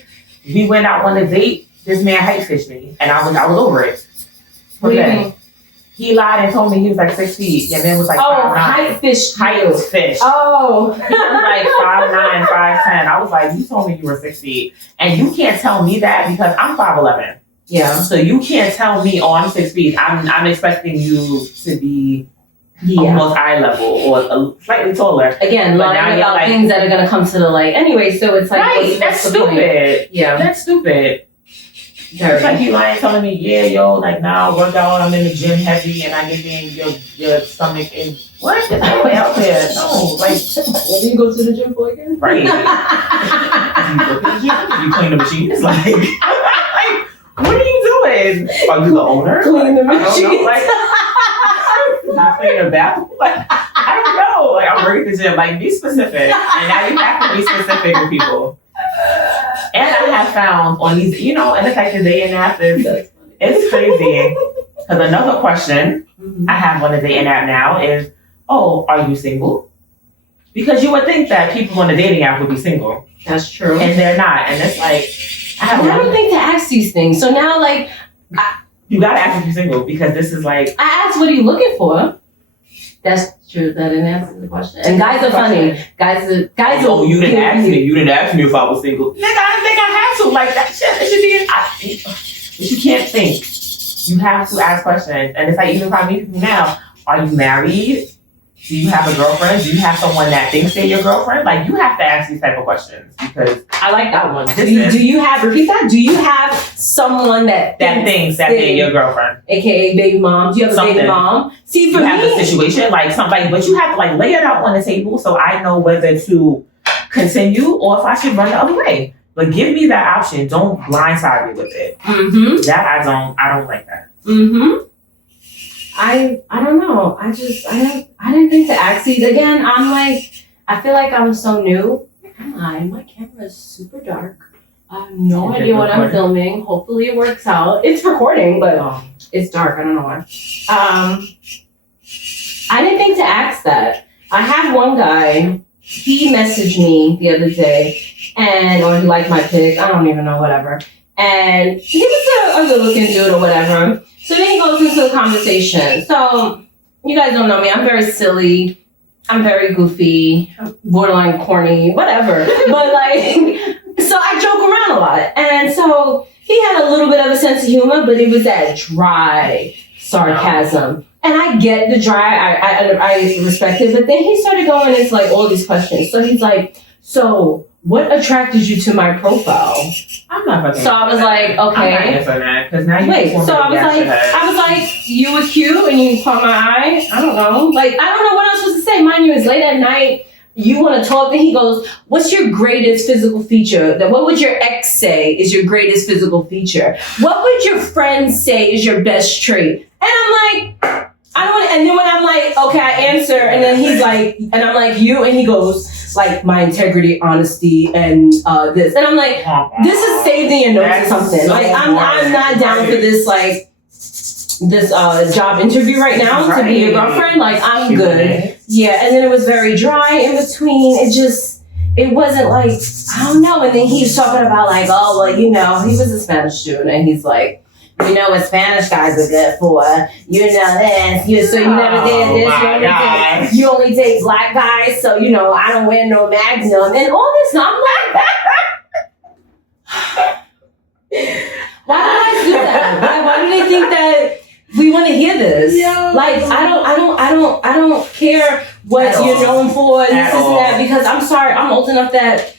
We went out on a date, this man height fished me, and I was over it. Okay. He lied and told me he was like 6 feet, and then was like 5'9". Height fish. Oh. He was like 5'9", 5'10". I was like, you told me you were 6 feet, and you can't tell me that because I'm 5'11". Yeah. So you can't tell me, oh, I'm 6 feet. I'm expecting you to be almost eye level or slightly taller. Again, lying about like, things that are gonna come to the light anyway. So it's like, right? That's stupid. Yeah. That's stupid. It's like you lying, telling me, yeah, yo, like now work out, I'm in the gym heavy, and I get in your stomach and what? There's no way out there. No, like what do you go to the gym for again? Right. You go to the gym, you clean the machine. It's like what are you doing? Are you the owner? Clean the machine. Like not cleaning the bathroom. Like I don't know. Like I'm working at the gym. Like be specific. And now you have to be specific with people. And I have found on these, you know, and it's like the dating app is, it's crazy. Because another question I have on the dating app now is, oh, are you single? Because you would think that people on the dating app would be single. That's true. And they're not. And it's like, I never think to ask these things. So now, like, you gotta ask if you're single, because this is like, I asked, what are you looking for? That's true. That didn't answer the question. And guys are funny. Guys. Oh, you didn't ask me. You didn't ask me if I was single. Nigga, I didn't think I had to. Like that shit. It should be. But you can't think. You have to ask questions. And it's like, even if I meet people now, are you married? Do you have a girlfriend? Do you have someone that thinks they're your girlfriend? Like, you have to ask these type of questions, because I like that one. Do you have, repeat that? Do you have someone that thinks that they're your girlfriend? AKA baby mom. Do you have a baby mom? See, for you me, have the situation, like somebody, but you have to like lay it out on the table so I know whether to continue or if I should run the other way. But give me that option. Don't blindside me with it. Mm-hmm. That I don't like that. Mm-hmm. I don't know. I didn't think to ask these again. I'm like, I feel like I'm so new. My camera is super dark. I have no idea what I'm filming. Hopefully it works out. It's recording, but it's dark. I don't know why. I didn't think to ask that. I had one guy, he messaged me the other day or he liked my pic. I don't even know, whatever. And he was a good looking dude or whatever. So then he goes into the conversation. So you guys don't know me. I'm very silly. I'm very goofy, borderline corny, whatever. But so I joke around a lot. And so he had a little bit of a sense of humor, but it was that dry sarcasm. And I get the dry, I respect it. But then he started going into all these questions. So he's like, so what attracted you to my profile? I'm not fucking. So I was like, okay. I'm not answering that because now you. Wait. So I was like, you were cute and you caught my eye. I don't know. I don't know what else was to say. Mind you, it's late at night. You want to talk? Then he goes, what's your greatest physical feature? What would your ex say is your greatest physical feature? What would your friends say is your best trait? And I'm like, I don't want. And then when I'm like, okay, I answer, and then he's like, and I'm like, you, and he goes. My integrity, honesty, and this. And I'm like, this is saved in your notes or something. So I'm not down for this, this job interview right now to be your girlfriend. I'm good. Yeah, and then it was very dry in between. It wasn't I don't know. And then he's talking about he was a Spanish student, and he's like, you know what Spanish guys are good for. You know this. So you never did this. You only date black guys. So, I don't wear no Magnum. And all this. And I'm like, why do I do that? Why do they think that we want to hear this? I don't care what you're known for. This and that. Because I'm sorry, I'm old enough that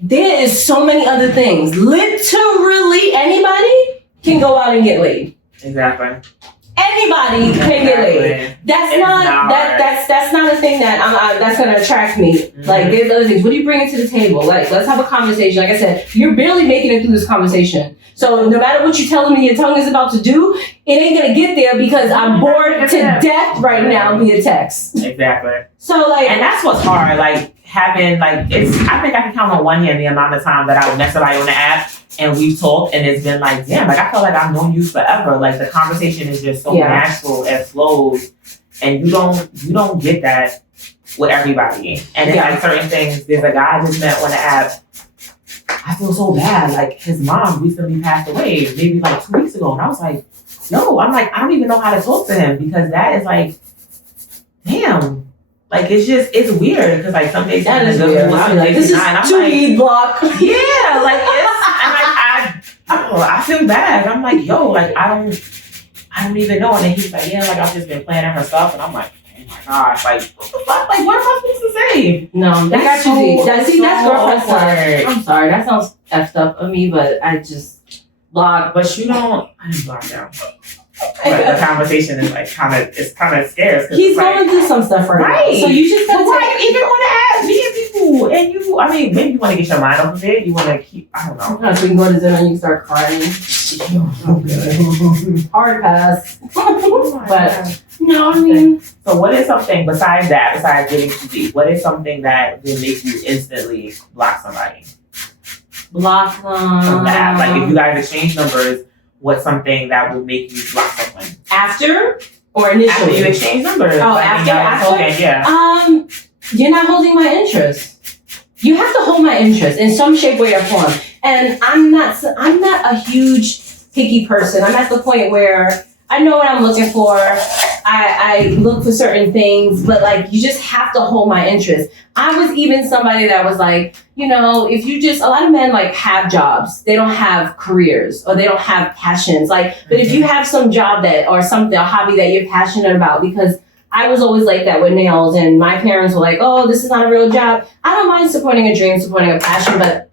there is so many other things. Literally anybody can go out and get laid. Exactly. Anybody can get laid. That's not a thing that's gonna attract me. Mm-hmm. There's other things. What are you bringing to the table? Let's have a conversation. Like I said, you're barely making it through this conversation. So no matter what you're telling me your tongue is about to do, it ain't gonna get there because I'm bored to death right now via text. Exactly. So and that's what's hard. Having I think I can count on one hand the amount of time that I would met somebody on the app. And we've talked, and it's been damn, I feel like I've known you forever. The conversation is just so natural and flows, and you don't get that with everybody. And then certain things, there's a guy I just met on the app. I feel so bad. His mom recently passed away, maybe 2 weeks ago, and I was like, yo, I don't even know how to talk to him because that is damn. It's weird because some days that is weird. I'm this is 2 block. Yeah, I feel bad. I'm like, yo, I don't even know. And then he's like, yeah, I've just been planning her stuff. And I'm like, oh my gosh, what the fuck? What am I supposed to say? No, that's girlfriend stuff. I'm sorry, that sounds effed up of me, but I just block. But I didn't block down. But the conversation is kind of scarce. He's going through some stuff right now. So you just even want to ask me and people, and maybe you want to get your mind off of it. You want to keep, I don't know. So you can go to dinner and you start crying. Hard pass. But no, So what is something besides getting too deep? What is something that will make you instantly block somebody? Block them from the app. If you guys exchange numbers. What's something that would make you block someone? After or initially? After you exchange numbers. Oh, after? Okay, yeah. You're not holding my interest. You have to hold my interest in some shape, way, or form. And I'm not a huge picky person. I'm at the point where I know what I'm looking for. I look for certain things, but you just have to hold my interest. I was even somebody that was if you just, a lot of men have jobs, they don't have careers or they don't have passions. But if you have some job or something, a hobby that you're passionate about, because I was always like that with nails, and my parents were like, oh, this is not a real job. I don't mind supporting a dream, supporting a passion, but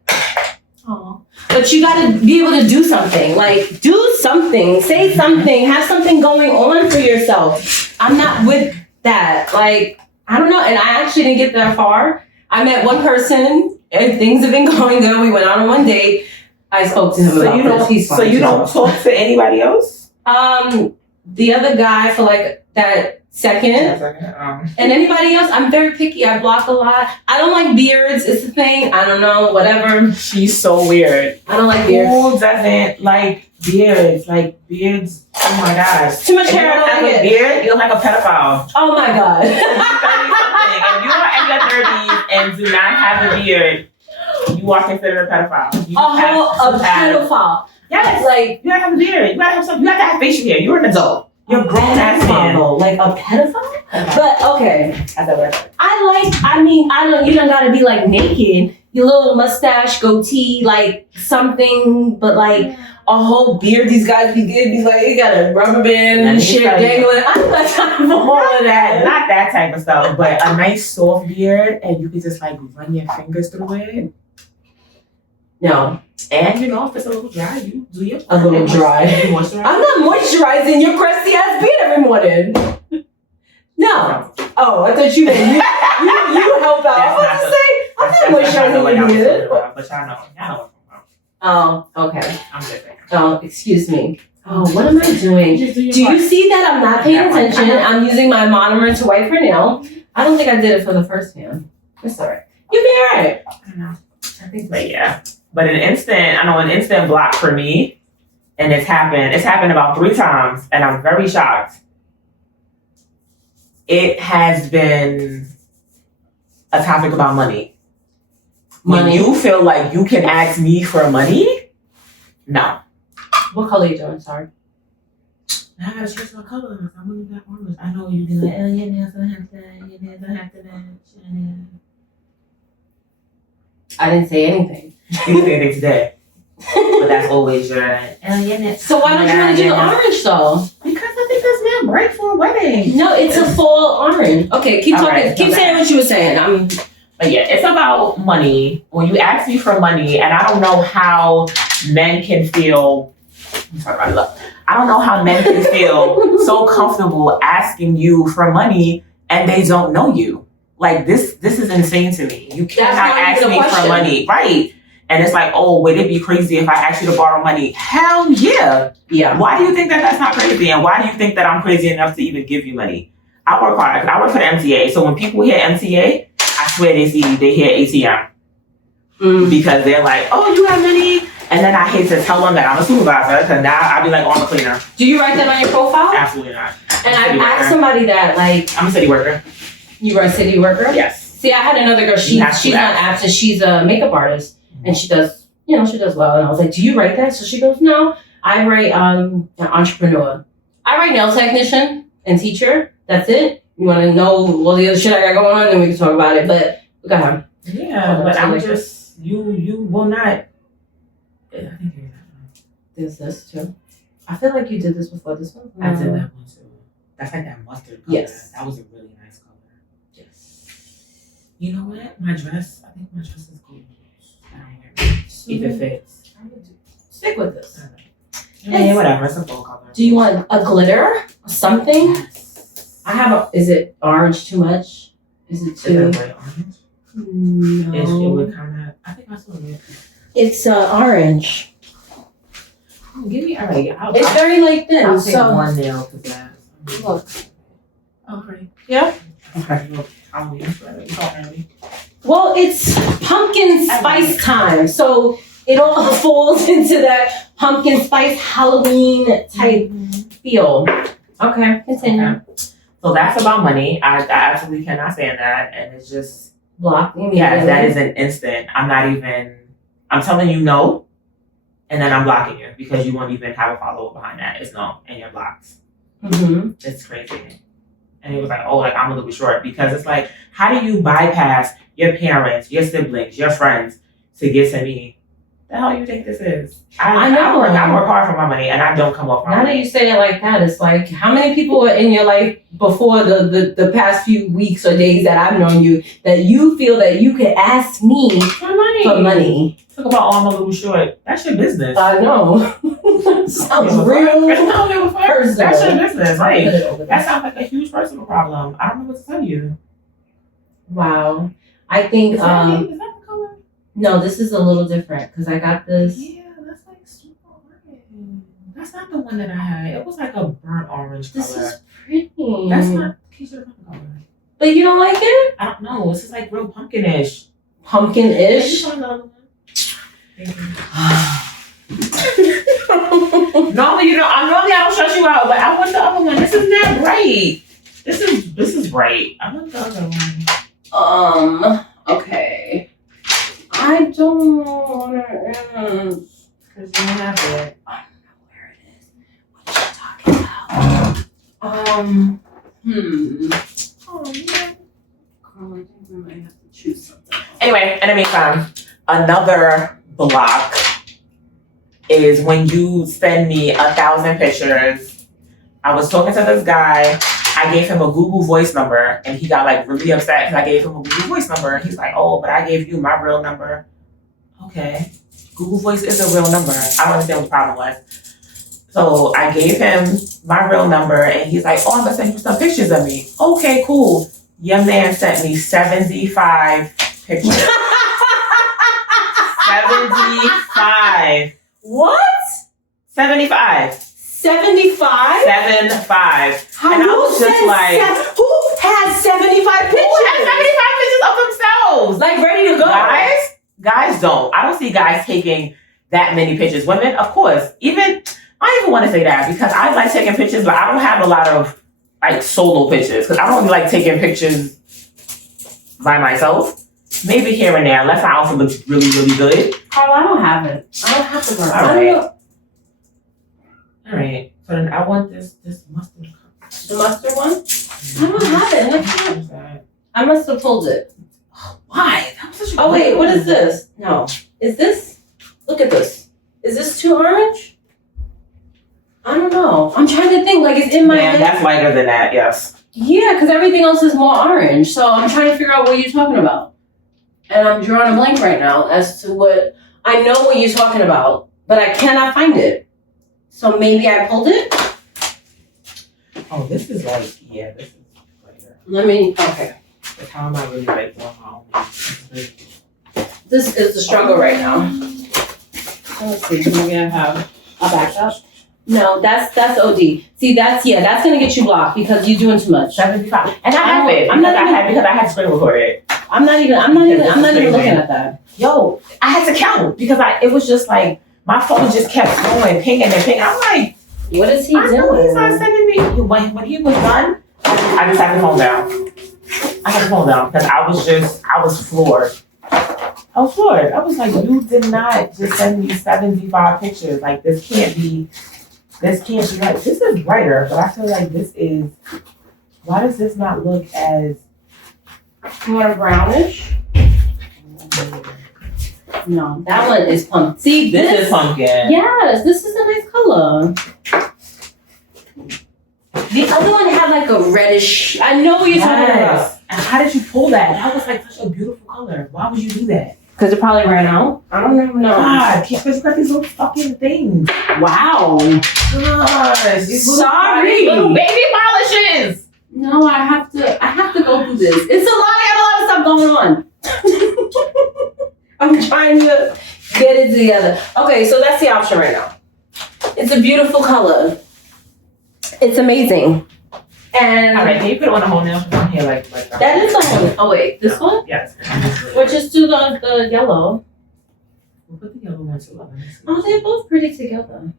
you gotta be able to do something. Do something, say something, have something going on for yourself. I'm not with that. I don't know. And I actually didn't get that far. I met one person and things have been going good. We went out on one date. I spoke to him about this. He's fine. So you don't talk to anybody else? The other guy for like that second. And anybody else, I'm very picky. I block a lot. I don't like beards. It's the thing. I don't know. Whatever. She's so weird. I don't like beards. Who doesn't like beards? Like beards. Oh my gosh. Too much hair. I don't like it. Beard, you're like a pedophile. Oh my god. If you are in your 30s and do not have a beard, you are considered a pedophile. A pedophile. Yes. Like, you gotta have a beard. You gotta have something. You gotta have facial hair. You're an adult. You're a grown ass man. Like a pedophile? But okay. You don't gotta be like naked. Your little mustache, goatee, like something, but like a whole beard. These guys be good. Be like, you got a rubber band and shit dangling. I don't got time for all of that. Not that type of stuff, but a nice soft beard and you can just like run your fingers through it. No. And you know, if it's a little dry, you do your a little dry. I'm not moisturizing your crusty ass beard every morning. No. Oh, I thought you help out. I was gonna say, I'm not moisturizing your beard. But y'all know. Oh, okay. I'm different. Oh, excuse me. Oh, what am I doing? Do you see that I'm not paying attention? I'm using my monomer to wipe her nail. I don't think I did it for the first hand. It's alright. You'll be alright. I know. I think, but yeah. But an instant block for me, and it's happened about 3 times, and I'm very shocked. It has been a topic about money. When you feel like you can ask me for money, no. What color are you doing? Sorry. I gotta change my color. I'm gonna get orange. I know you be like, oh, your nails don't have to match. I didn't say anything. You didn't say anything today. But that's always your So why don't you want to do the orange though? Because I think that's not right for a wedding. No, it's a full orange. Okay, keep talking. Right, keep saying what you were saying. But yeah, it's about money. When you ask me for money, and I don't know how men can feel. I don't know how men can feel so comfortable asking you for money and they don't know you. Like this is insane to me. You cannot ask me for money, right? And it's like, oh, would it be crazy if I asked you to borrow money? Hell yeah. Yeah. Why do you think that that's not crazy? And why do you think that I'm crazy enough to even give you money? I work hard. I work for the MTA. So when people hear MTA, I swear they hear ATM. Because they're like, oh, you have money? And then I hate to tell them that I'm a supervisor because now I'll be like on the cleaner. Do you write that on your profile? Absolutely not. And I've asked somebody that, like... I'm a city worker. You are a city worker? Yes. See, I had another girl, she's not absent, she's a makeup artist. And she does well. And I was like, do you write that? So she goes, no, I write an entrepreneur. I write nail technician and teacher. That's it. You want to know all the other shit I got going on, then we can talk about it. But go ahead. Yeah, but I'm just, you will not. There's this too. I feel like you did this before. This one? I did that one too. That's like that mustard color. Yes. That was a really nice color. Yes. You know what? I think my dress is cool. If it fits. Stick with this. Yeah, whatever. It's a full color. Do you want a glitter or something? Yes. I have is it orange too much? Is it too? Is it bright orange? No. It would kind of, I think that's what it is. It's orange. Give me, all right. It's very like thin. I'll take one nail to that. Look. All right. Yeah? Okay. Well, it's pumpkin spice time. So it all falls into that pumpkin spice Halloween type feel. Okay, continue. Okay. So that's about money. I absolutely cannot stand that. And it's just blocking. Yeah, that is an instant. I'm telling you no. And then I'm blocking you because you won't even have a follow-up behind that. It's no, and you're blocked. Mm-hmm. It's crazy. And it was like, oh, like I'm a little short because it's like, how do you bypass your parents, your siblings, your friends to get to me? The hell you think this is? I know. I work hard for my money and I don't come off my money. Now that you say it like that, it's like, how many people were in your life before the past few weeks or days that I've known you that you feel that you could ask me for money? Talk about I'm a little short. That's your business. I know. Sounds real personal. That's your business, right? That sounds like a huge personal problem. I don't know what to tell you. Wow. I think is that the color? No, this is a little different because I got this. Yeah, that's like super orange. That's not the one that I had. It was like a burnt orange color. This is pretty. That's not Keisha color. But you don't like it? I don't know. This is like real pumpkinish. Pumpkin-ish? Can you another one? Normally, I don't shut you out, but I want the other one. This is not bright. This is bright. I want the other one. Okay. I don't know what it is. Because you don't have it. I don't know where it is. What are you talking about? Oh, man. Carla, I think we might have to choose something. Anyway, in the meantime, another block is when you send me 1,000 pictures. I was talking to this guy. I gave him a Google Voice number, and he got like really upset because I gave him a Google Voice number. And he's like, "Oh, but I gave you my real number." Okay, Google Voice is a real number. I don't understand what the problem was. So I gave him my real number, and he's like, "Oh, I'm gonna send you some pictures of me." Okay, cool. Your man sent me 75 pictures. 75. What? 75. 75? 75. How And I was just like, who has 75 pictures? who has 75 pictures of themselves? Like ready to go? Guys don't. I don't see guys taking that many pictures. Women, of course. I don't even want to say that because I like taking pictures, but I don't have a lot of like solo pictures because I don't really like taking pictures by myself. Maybe here and there, unless my outfit looks really, really good. Carla, I don't have it. I don't have the girl. All right. So then I want this mustard. The mustard one? I don't have it. I must have pulled it. Why? That was such a Oh wait, good what one. is this? No. Is this? Look at this. Is this too orange? I don't know. I'm trying to think. Like it's in my head. That's lighter than that. Yes. Yeah, because everything else is more orange. So I'm trying to figure out what you're talking about. And I'm drawing a blank right now as to what I know what you're talking about, but I cannot find it. So maybe I pulled it. Oh, this is like, yeah, this is lighter. Okay. That's how am I really like doing my own? This is the struggle right now. Let's see. Maybe I have a backup. No, that's OD. See, that's gonna get you blocked because you're doing too much. 75. And I have it. because I had screen recorded. I'm not even looking at that. Yo, I had to count because it was just like my phone just kept going, pinging and pinging. I'm like, what is he I know he's not doing? sending me. When he was done, I just had the phone down. Because I was floored. I was floored. I was like, you did not just send me 75 pictures. Like this can't be right. This is brighter, but I feel like why does this not look as More brownish? No, that one is pumpkin. See, this is pumpkin. Yes, this is a nice color. The other one had like a reddish. I know what you're talking about. And how did you pull that? That was like such a beautiful color. Why would you do that? Because it probably ran out. I don't even know. God, Keisha got these little fucking things. Wow. Gosh, these Sorry. little baby polishes. No, I have to go through this. It's a lot. I got a lot of stuff going on. I'm trying to get it together. Okay, so that's the option right now. It's a beautiful color. It's amazing. And all right, can you put it on a whole nail on here like that? That is a whole. Oh wait, this one? Yes. Or just do the yellow. We'll put the yellow one too. Oh, they're both pretty together.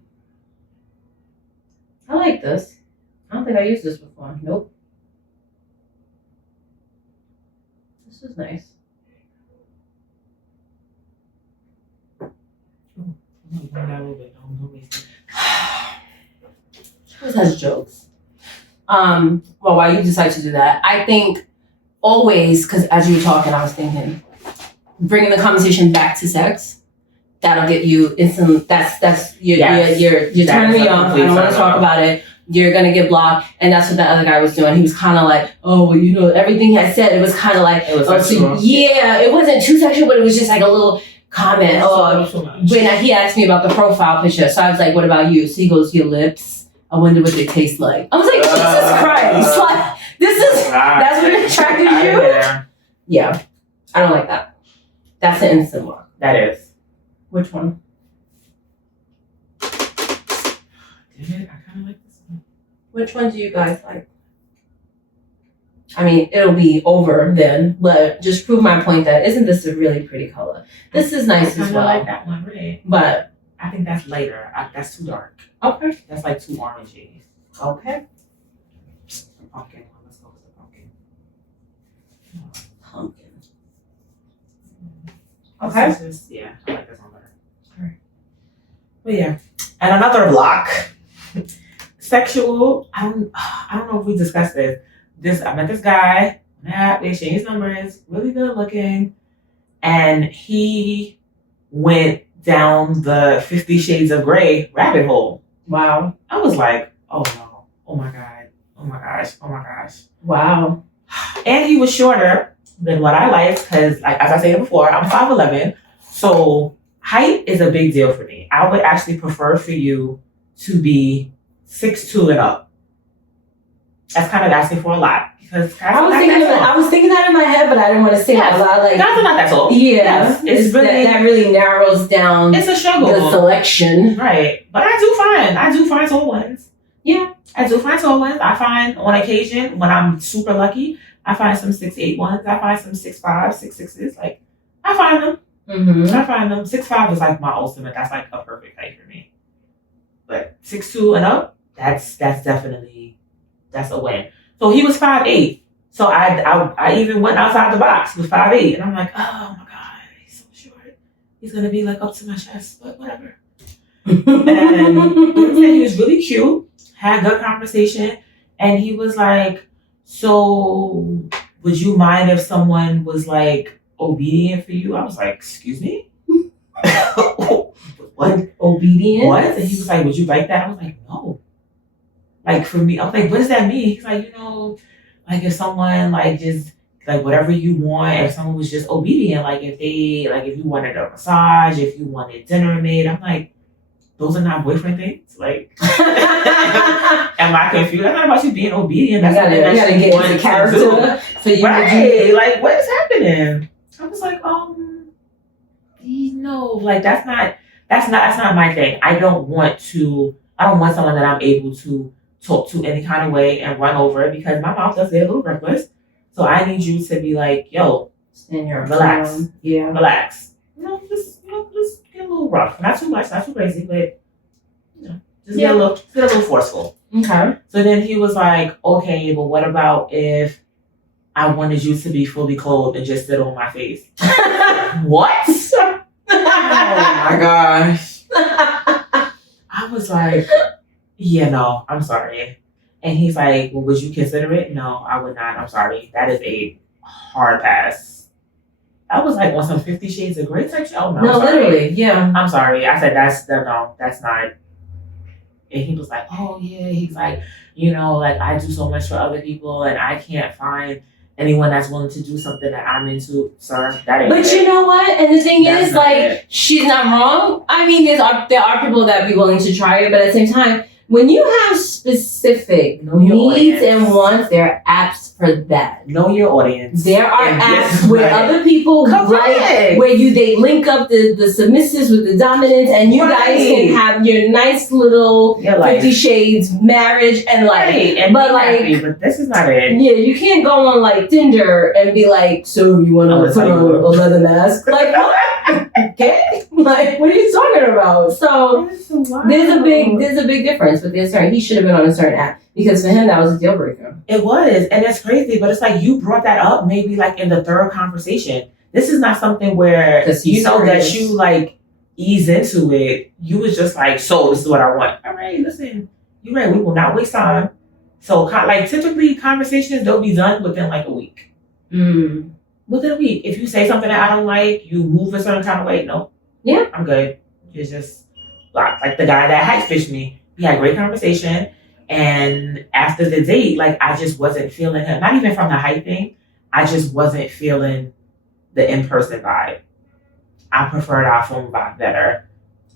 I like this. I don't think I used this before. Nope. This is nice. Always has jokes. Well, why you decide to do that? I think always, because as you were talking, I was thinking, bringing the conversation back to sex, that'll get you instant. You're turning me off. I don't want to talk about it. You're gonna get blocked, and that's what the other guy was doing. He was kind of like, oh, well, everything he had said. It was kind of like, it wasn't too sexual, but it was just like a little comment. When he asked me about the profile picture, so I was like, what about you? So he goes, your lips. I wonder what they taste like. I was like, Jesus Christ! Like, that's what attracted you? Yeah, I don't like that. That's an instant block. That is. Which one? Did it? I kind of like this one. Which one do you guys like? I mean, it'll be over then, but just prove my point that isn't this a really pretty color? This is nice as well. I like that one, right? But I think that's later. That's too dark. okay. That's like too orangey. Okay. The pumpkin one. Let's go with the pumpkin. Pumpkin. Okay. Yeah, I like this one better. Alright. But yeah. And another block. Sexual. I don't know if we discussed this. I met this guy. They exchanged numbers. Really good looking. And he went down the 50 Shades of Grey rabbit hole. Wow. I was like, oh no. Oh my God. Oh my gosh. Oh my gosh. Wow. And he was shorter than what I like because, like, as I said before, I'm 5'11". So height is a big deal for me. I would actually prefer for you to be 6'2" and up. That's kind of asking for a lot because I was thinking that in my head, but I didn't want to say it out loud. Like, guys are not that tall. Yeah, Yes, it's really that really narrows down. It's a struggle. The selection, right? But I do find tall ones. Yeah, I do find tall ones. I find on occasion when I'm super lucky, I find some 6'8" ones. I find some 6'5", 6'6". Like I find them. Mm-hmm. I find them. 6'5" is like my ultimate. That's like a perfect height for me. But 6'2" and up, that's definitely that's a win. So he was 5'8". So I even went outside the box with 5'8", and I'm like, oh my God, he's so short. He's gonna be like up to my chest, but whatever. And he was really cute, had good conversation, and he was like, so would you mind if someone was like obedient for you? I was like, excuse me? What? Obedience? What? And he was like, would you like that? I was like, no. Like for me, I was like, what does that mean? He's like, like if someone like just like whatever you want, if someone was just obedient, like if you wanted a massage, if you wanted dinner made, I'm like, those are not boyfriend things. Like, am I confused? That's not about you being obedient. That's you gotta get into character. So you right? Like, what is happening? I was like, no, like that's not my thing. I don't want someone that I'm able to talk to any kind of way and run over because my mouth does get a little reckless. So I need you to be like, yo, relax. Yeah. Relax. Just get a little rough. Not too much, not too crazy, but just get a little forceful. Okay. So then he was like, okay, but what about if I wanted you to be fully clothed and just sit on my face? What? Oh my gosh. I was like, yeah, no, I'm sorry. And he's like, well, would you consider it? No, I would not. I'm sorry. That is a hard pass. I was like on some 50 Shades of Grey type shit. Oh, no, literally, yeah. I'm sorry. I said, that's not. And he was like, oh, yeah. He's like, like I do so much for other people and I can't find anyone that's willing to do something that I'm into, sir. That ain't But it. You know what? And the thing That's is, like, she's not wrong. I mean, there are people that be willing to try it, but at the same time, when you have specific needs and wants, there are apps for that. Know your audience. There are apps where other people Correct. where they link up the submissives with the dominants, and you guys can have your nice little 50 Shades marriage and like. And but happy, but this is not it. Yeah, you can't go on like Tinder and be like, so you want to put on a leather mask? Like, what? Okay, like what are you talking about? So there's a big difference with this. He should have been on a certain app because for him that was a deal breaker. It was, and it's crazy, but it's like you brought that up maybe like in the third conversation. This is not something where that you like ease into it. You was just like, so this is what I want. All right, listen, you're right. We will not waste time. So like typically conversations they'll be done within like a week. Within a week, if you say something that I don't like, you move a certain kind of way. No, yeah, I'm good. It's just like the guy that height fished me. We had a great conversation. And after the date, like I just wasn't feeling him. Not even from the height thing. I just wasn't feeling the in-person vibe. I preferred our phone vibe better.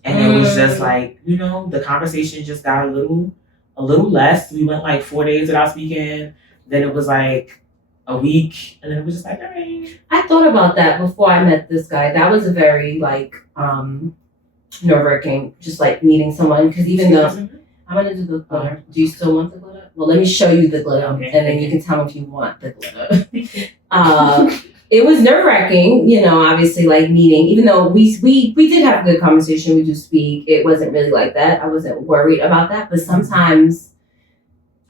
And it was just like, the conversation just got a little less. We went like 4 days without speaking. Then it was like a week, and then it was just like, all right. I thought about that before I met this guy. That was a very like nerve-wracking, just like meeting someone. Because even though I'm gonna do the glitter, do you still want the glitter? Well, let me show you the glitter, Okay. and then you can tell me if you want the glitter. It was nerve-wracking, you know, obviously, like meeting. Even though we did have a good conversation, we do speak. It wasn't really like that. I wasn't worried about that. But sometimes,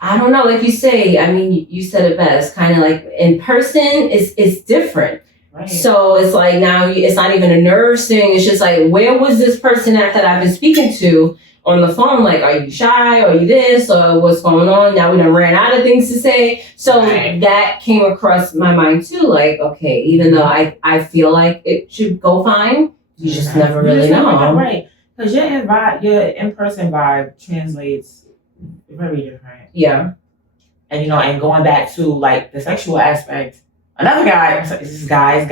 I don't know, like you say. I mean, you said it best. Kind of like in person, it's different. Right. So it's like now it's not even a nerves thing. It's just like, where was this person at that I've been speaking to on the phone? Like, are you shy? Are you this? Or what's going on? Now we done ran out of things to say. So that came across my mind too. Like, okay, even though I feel like it should go fine, you just never really know. Right. Because your in-person vibe translates very different. Yeah. And, you know, and going back to like the sexual aspect, another guy, this is guys,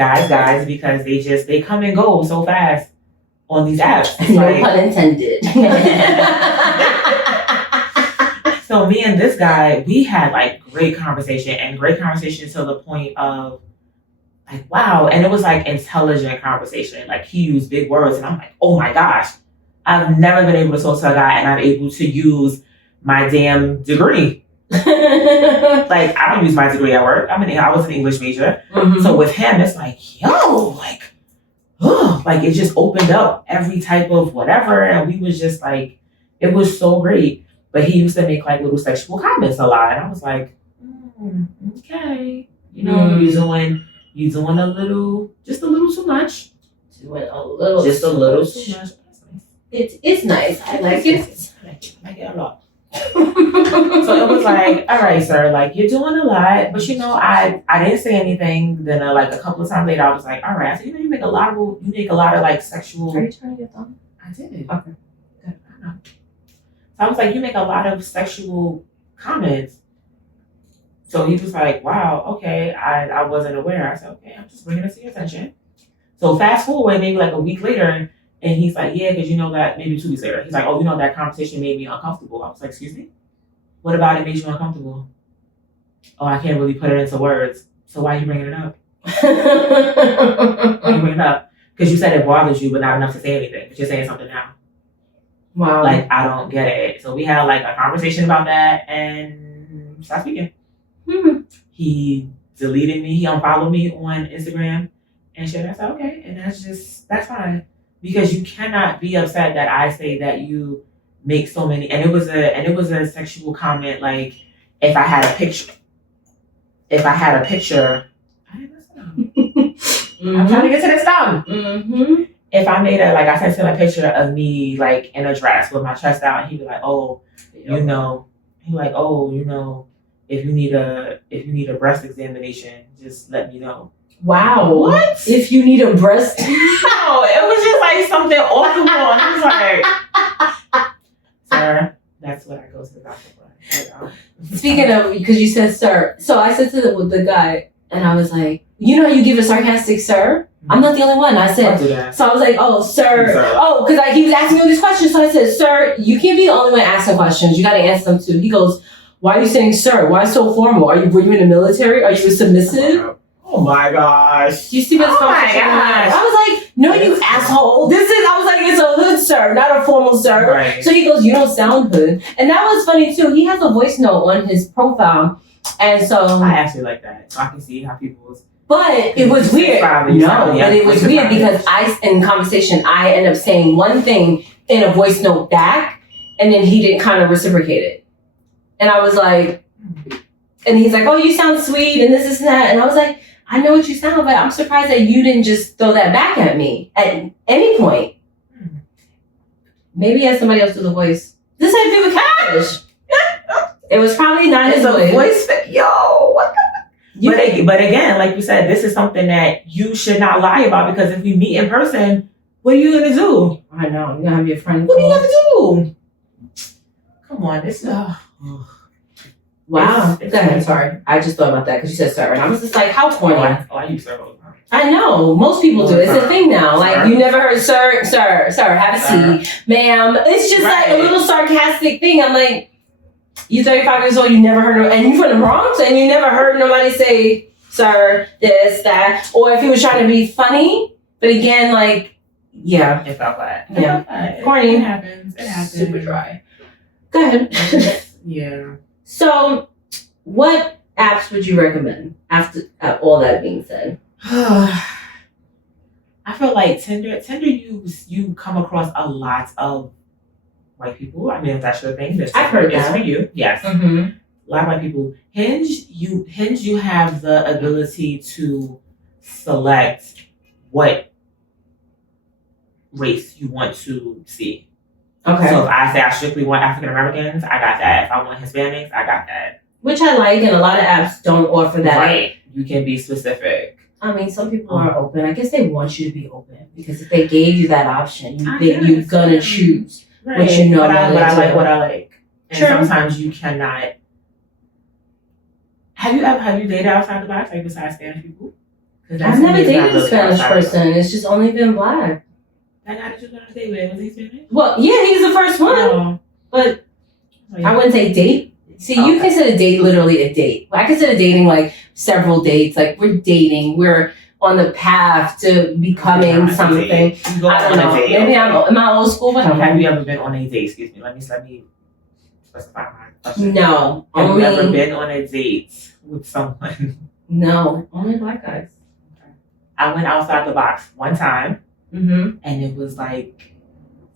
because they come and go so fast on these apps. No pun intended. So me and this guy, we had like great conversation to the point of like, wow. And it was like intelligent conversation. Like he used big words and I'm like, oh my gosh, I've never been able to talk to a guy and I'm able to use my damn degree. Like I don't use my degree at work. I was an English major. Mm-hmm. So with him, it's like, yo, like, like it just opened up every type of whatever. And we was just like, it was so great. But he used to make like little sexual comments a lot. And I was like, okay. You know, you're doing a little, just a little too much. Doing a little just a little too much. It's nice. I like it. I like it a lot. So it was like, all right, sir, like you're doing a lot, but you know, I didn't say anything. Then like a couple of times later, I was like, all right, I said, you know, you make a lot of like sexual. Are you trying to get done? I did. Okay. Good. I know. So I was like, you make a lot of sexual comments. So he was like, wow, okay, I wasn't aware. I said, okay, I'm just bringing it to your attention. So fast forward, maybe like a week later. And he's like, yeah, because you know that, maybe 2 weeks later, he's like, oh, you know that conversation made me uncomfortable. I was like, excuse me? What about it made you uncomfortable? Oh, I can't really put it into words. So why are you bringing it up? Why are you bringing it up? Because you said it bothers you, but not enough to say anything. But you're saying something now. Wow. Like, I don't get it. So we had like a conversation about that and stopped speaking. He deleted me. He unfollowed me on Instagram and shit. I said, okay. And that's fine. Because you cannot be upset that I say that you make so many, and it was a sexual comment. Like if I had a picture, I'm trying to get to this done. Mm-hmm. If I made I sent him a picture of me like in a dress with my chest out, and he'd be like, oh, you know, if you need a breast examination, just let me know. Wow. What? If you need a breast? No, it was just like something off the wall. I was like, sir, that's what I go to the doctor for. Speaking of, because you said sir, so I said to the guy, and I was like, you know, you give a sarcastic sir. I'm not the only one. I said, so I was like, oh, sir. Oh, because he was asking me all these questions. So I said, sir, you can't be the only one asking questions. You got to answer them too. He goes, why are you saying sir? Why so formal? Were you in the military? Are you a submissive? Oh my gosh. Do you see what's going on? I was like, no, you asshole. I was like, it's a hood sir, not a formal sir. Right. So he goes, you don't sound hood. And that was funny too. He has a voice note on his profile. And so I actually like that. So I can see how people's. But it was weird. But it was weird because in conversation, I end up saying one thing in a voice note back, and then he didn't kind of reciprocate it. And I was like, and he's like, oh, you sound sweet, and this and that. And I was like, I know what you sound, but I'm surprised that you didn't just throw that back at me at any point. Maybe he had somebody else do the voice. This ain't do with Catfish. It was probably not his voice. Yo, what the? But again, like you said, this is something that you should not lie about, because if we meet in person, what are you going to do? I know. You're going to have your friend. What are you going to do? Come on. This Wow. Go ahead. Sorry. I just thought about that because you said sir. And I was just like, how corny. I use sir all the time. I know. Most people do. It's a thing now. Like, you never heard sir, have a seat. Ma'am. It's just like a little sarcastic thing. I'm like, you 35 years old, you never heard and you from the Bronx and you never heard nobody say sir, this, that. Or if he was trying to be funny, but again, like, yeah. It felt bad. Yeah. Corny. It happens. Super dry. Go ahead. Yeah. So, what apps would you recommend after all that being said? I feel like Tinder, you come across a lot of white people. I mean, if that's your thing, I've heard it's that. for you. Yes. Mm-hmm. A lot of white people. Hinge, you have the ability to select what race you want to see. Okay. So if I say I strictly want African Americans, I got that. If I want Hispanics, I got that. Which I like, and a lot of apps don't offer that. Right. You can be specific. I mean, some people are open. I guess they want you to be open because if they gave you that option, you're gonna choose what you know. But I like what I like. And True. sometimes you cannot. Have you dated outside the box, like besides Spanish people? I've never dated a Spanish person. It's just only been Black. That guy that you got to date with, was he Spanish? Well, yeah, he's the first one, but I wouldn't say date. See, you consider date literally a date. I consider dating like several dates. Like we're dating. We're on the path to becoming something. You go I don't on know. a date. Maybe am I old school? Have you ever been on a date? Excuse me. Let me specify my question. No. Have you ever been on a date with someone? No. Only Black guys. I went outside the box one time, Mm-hmm. and it was like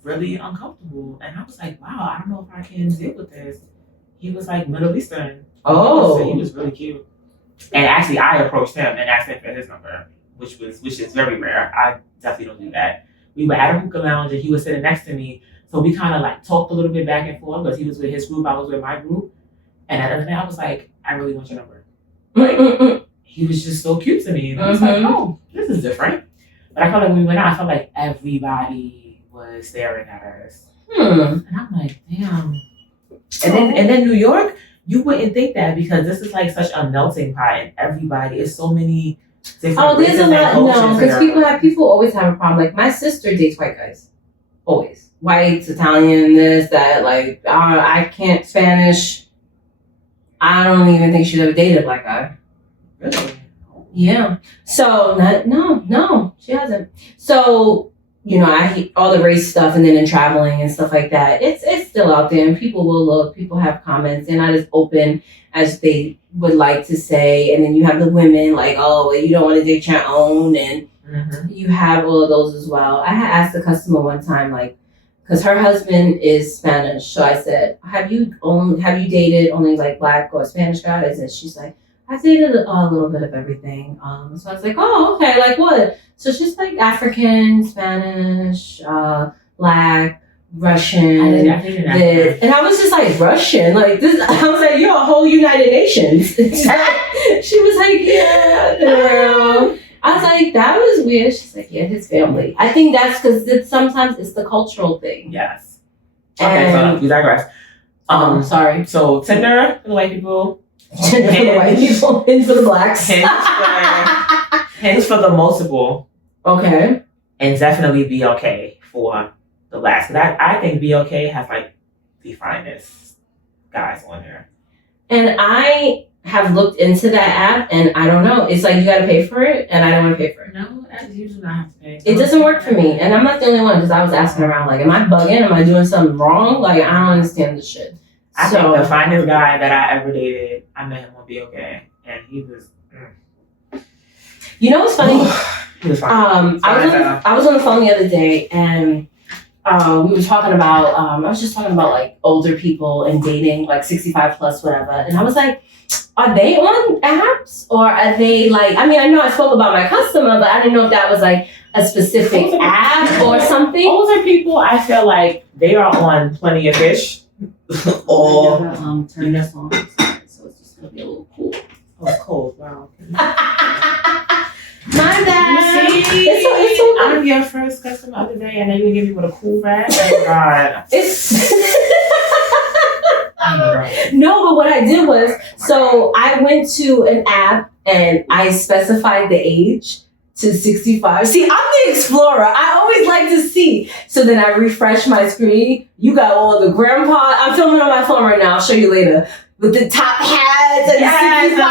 really uncomfortable. And I was like, wow, I don't know if I can deal with this. He was like Middle Eastern. Oh. So he was really cute. And actually, I approached him and asked him for his number, which is very rare. I definitely don't do that. We were at a hookah lounge and he was sitting next to me. So we kind of like talked a little bit back and forth because he was with his group, I was with my group. And at the end of the day, I was like, I really want your number. Like, he was just so cute to me. And I was like, oh, this is different. But I felt like when we went out, I felt like everybody was staring at us. And I'm like, damn. And then New York, you wouldn't think that because this is like such a melting pot and everybody is so many different there's a lot. No, because people always have a problem. Like my sister dates white guys, always whites, Italian, this, that. Like I can't Spanish. I don't even think she's ever dated a Black guy. Really? Yeah. So no, she hasn't. So. You know, I hate all the race stuff and then in traveling and stuff like that. It's still out there and people will look, people have comments. They're not as open as they would like to say. And then you have the women like, oh, well, you don't want to date your own. And you have all of those as well. I had asked a customer one time, like, because her husband is Spanish. So I said, have you dated only like Black or Spanish guys? And she's like, I've dated a little bit of everything. So I was like, oh, okay, like what? So she's like African, Spanish, Black, Russian, this. And I was just like, Russian? Like this, I was like, you're a whole United Nations. She was like, yeah, girl. I was like, that was weird. She's like, yeah, his family. I think that's because sometimes it's the cultural thing. Yes. Okay, so we digress. Sorry. So Tinder for the white people. Tinder for the white people. Hinge for the Blacks. Hinge for the multiple. Okay. And definitely BLK for the Blacks. I think BLK has like the finest guys on there. And I have looked into that app and I don't know. It's like you got to pay for it and I don't want to pay for it. No, you do not have to pay. It doesn't work for me. And I'm not the only one because I was asking around like, am I bugging? Am I doing something wrong? Like, I don't understand this shit. I think the finest guy that I ever dated, I met him on BLK and he was... You know what's funny? I was on the phone the other day and we were talking about, I was just talking about like older people and dating, like 65 plus, whatever. And I was like, are they on apps or are they like, I mean, I know I spoke about my customer, but I didn't know if that was like a specific app or something. Older people, I feel like they are on Plenty of Fish. Or turn this on. So it's just gonna be a little cool. Oh, it's cold. Wow. My bad. You see? It's so I'm your first customer the other day, and then you give me with a cool rag. Oh my god. No, but what I did was, so I went to an app and I specified the age to 65. See, I'm the explorer. I always like to see. So then I refresh my screen. You got all the grandpa. I'm filming on my phone right now. I'll show you later. with the top hats and Yes, the 65.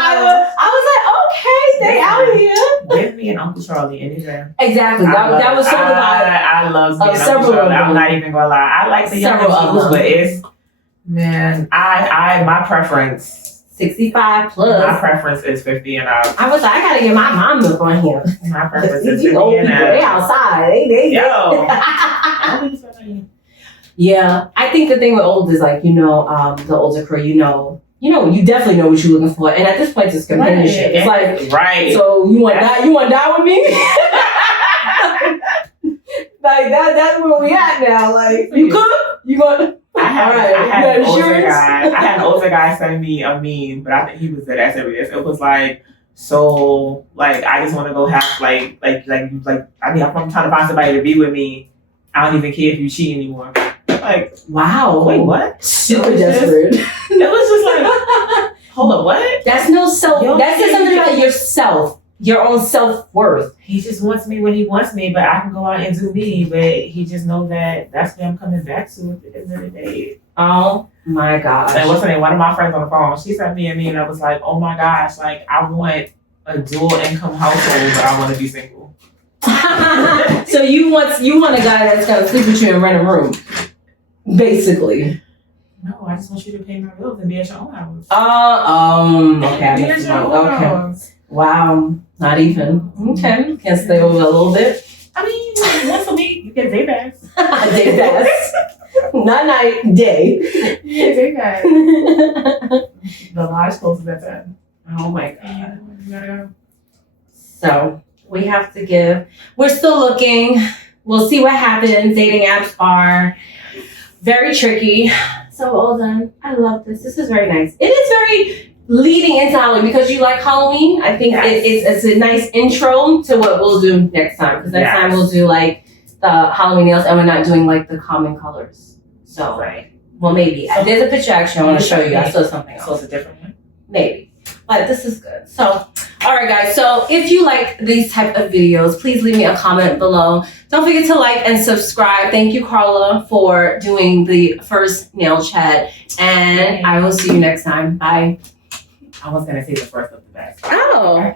I was like, okay, they out here. Give me an Uncle Charlie any day. Exactly. That was so the vibe. I love me an several Uncle Charlie. of them. I'm not even gonna lie. I like the younger Several of Uncles, them. but it's my preference. 65 plus. My preference is 50 and up. I was like, I gotta get my mom milk on here. My preference is These 50 old and people, up. they outside. They Yo. Yeah, I think the thing with old is like, the older crew, you definitely know what you're looking for. And at this point, it's companionship. It's like, right. So you want to die with me? Like that's where we at now. Like, you cook? You going? I had an insurance? older guy send me a meme, but I think he was dead ass serious. It was like, so like I just want to go have like I mean, I'm trying to find somebody to be with me. I don't even care if you cheat anymore. Like, wow. Wait, what? Super desperate. It was just like, hold up, what? That's no self. That says something about yourself, your own self-worth. He just wants me when he wants me, but I can go out and do me. But he just knows that that's what I'm coming back to at the end of the day. Oh my gosh. And what's her name? One of my friends on the phone, she sent me a meme and I was like, oh my gosh, like I want a dual income household, but I want to be single. So you want a guy that's gonna sleep with you and rent a room, basically. No, I just want you to pay my bills and be at your own house. Okay. Be at your own house. Wow, not even. Okay, can stay over a little bit. I mean, once a week you get a day pass. Day pass, not night, day. Yeah, day pass. The lodge closes at 10. Oh my god. You gotta go. So we have to give. We're still looking. We'll see what happens. Dating apps are very tricky. So well done. I love this. This is very nice. It is very leading into Halloween because you like Halloween. I think it's a nice intro to what we'll do next time. Because next time we'll do like the Halloween nails and we're not doing like the common colors. So well maybe. There's a picture actually I want to show you. I saw something else. So it's a different one? Maybe. But this is good. So all right, guys. So if you like these type of videos, please leave me a comment below. Don't forget to like and subscribe. Thank you, Carla, for doing the first nail chat. And I will see you next time. Bye. I was going to say the first of the best. Oh.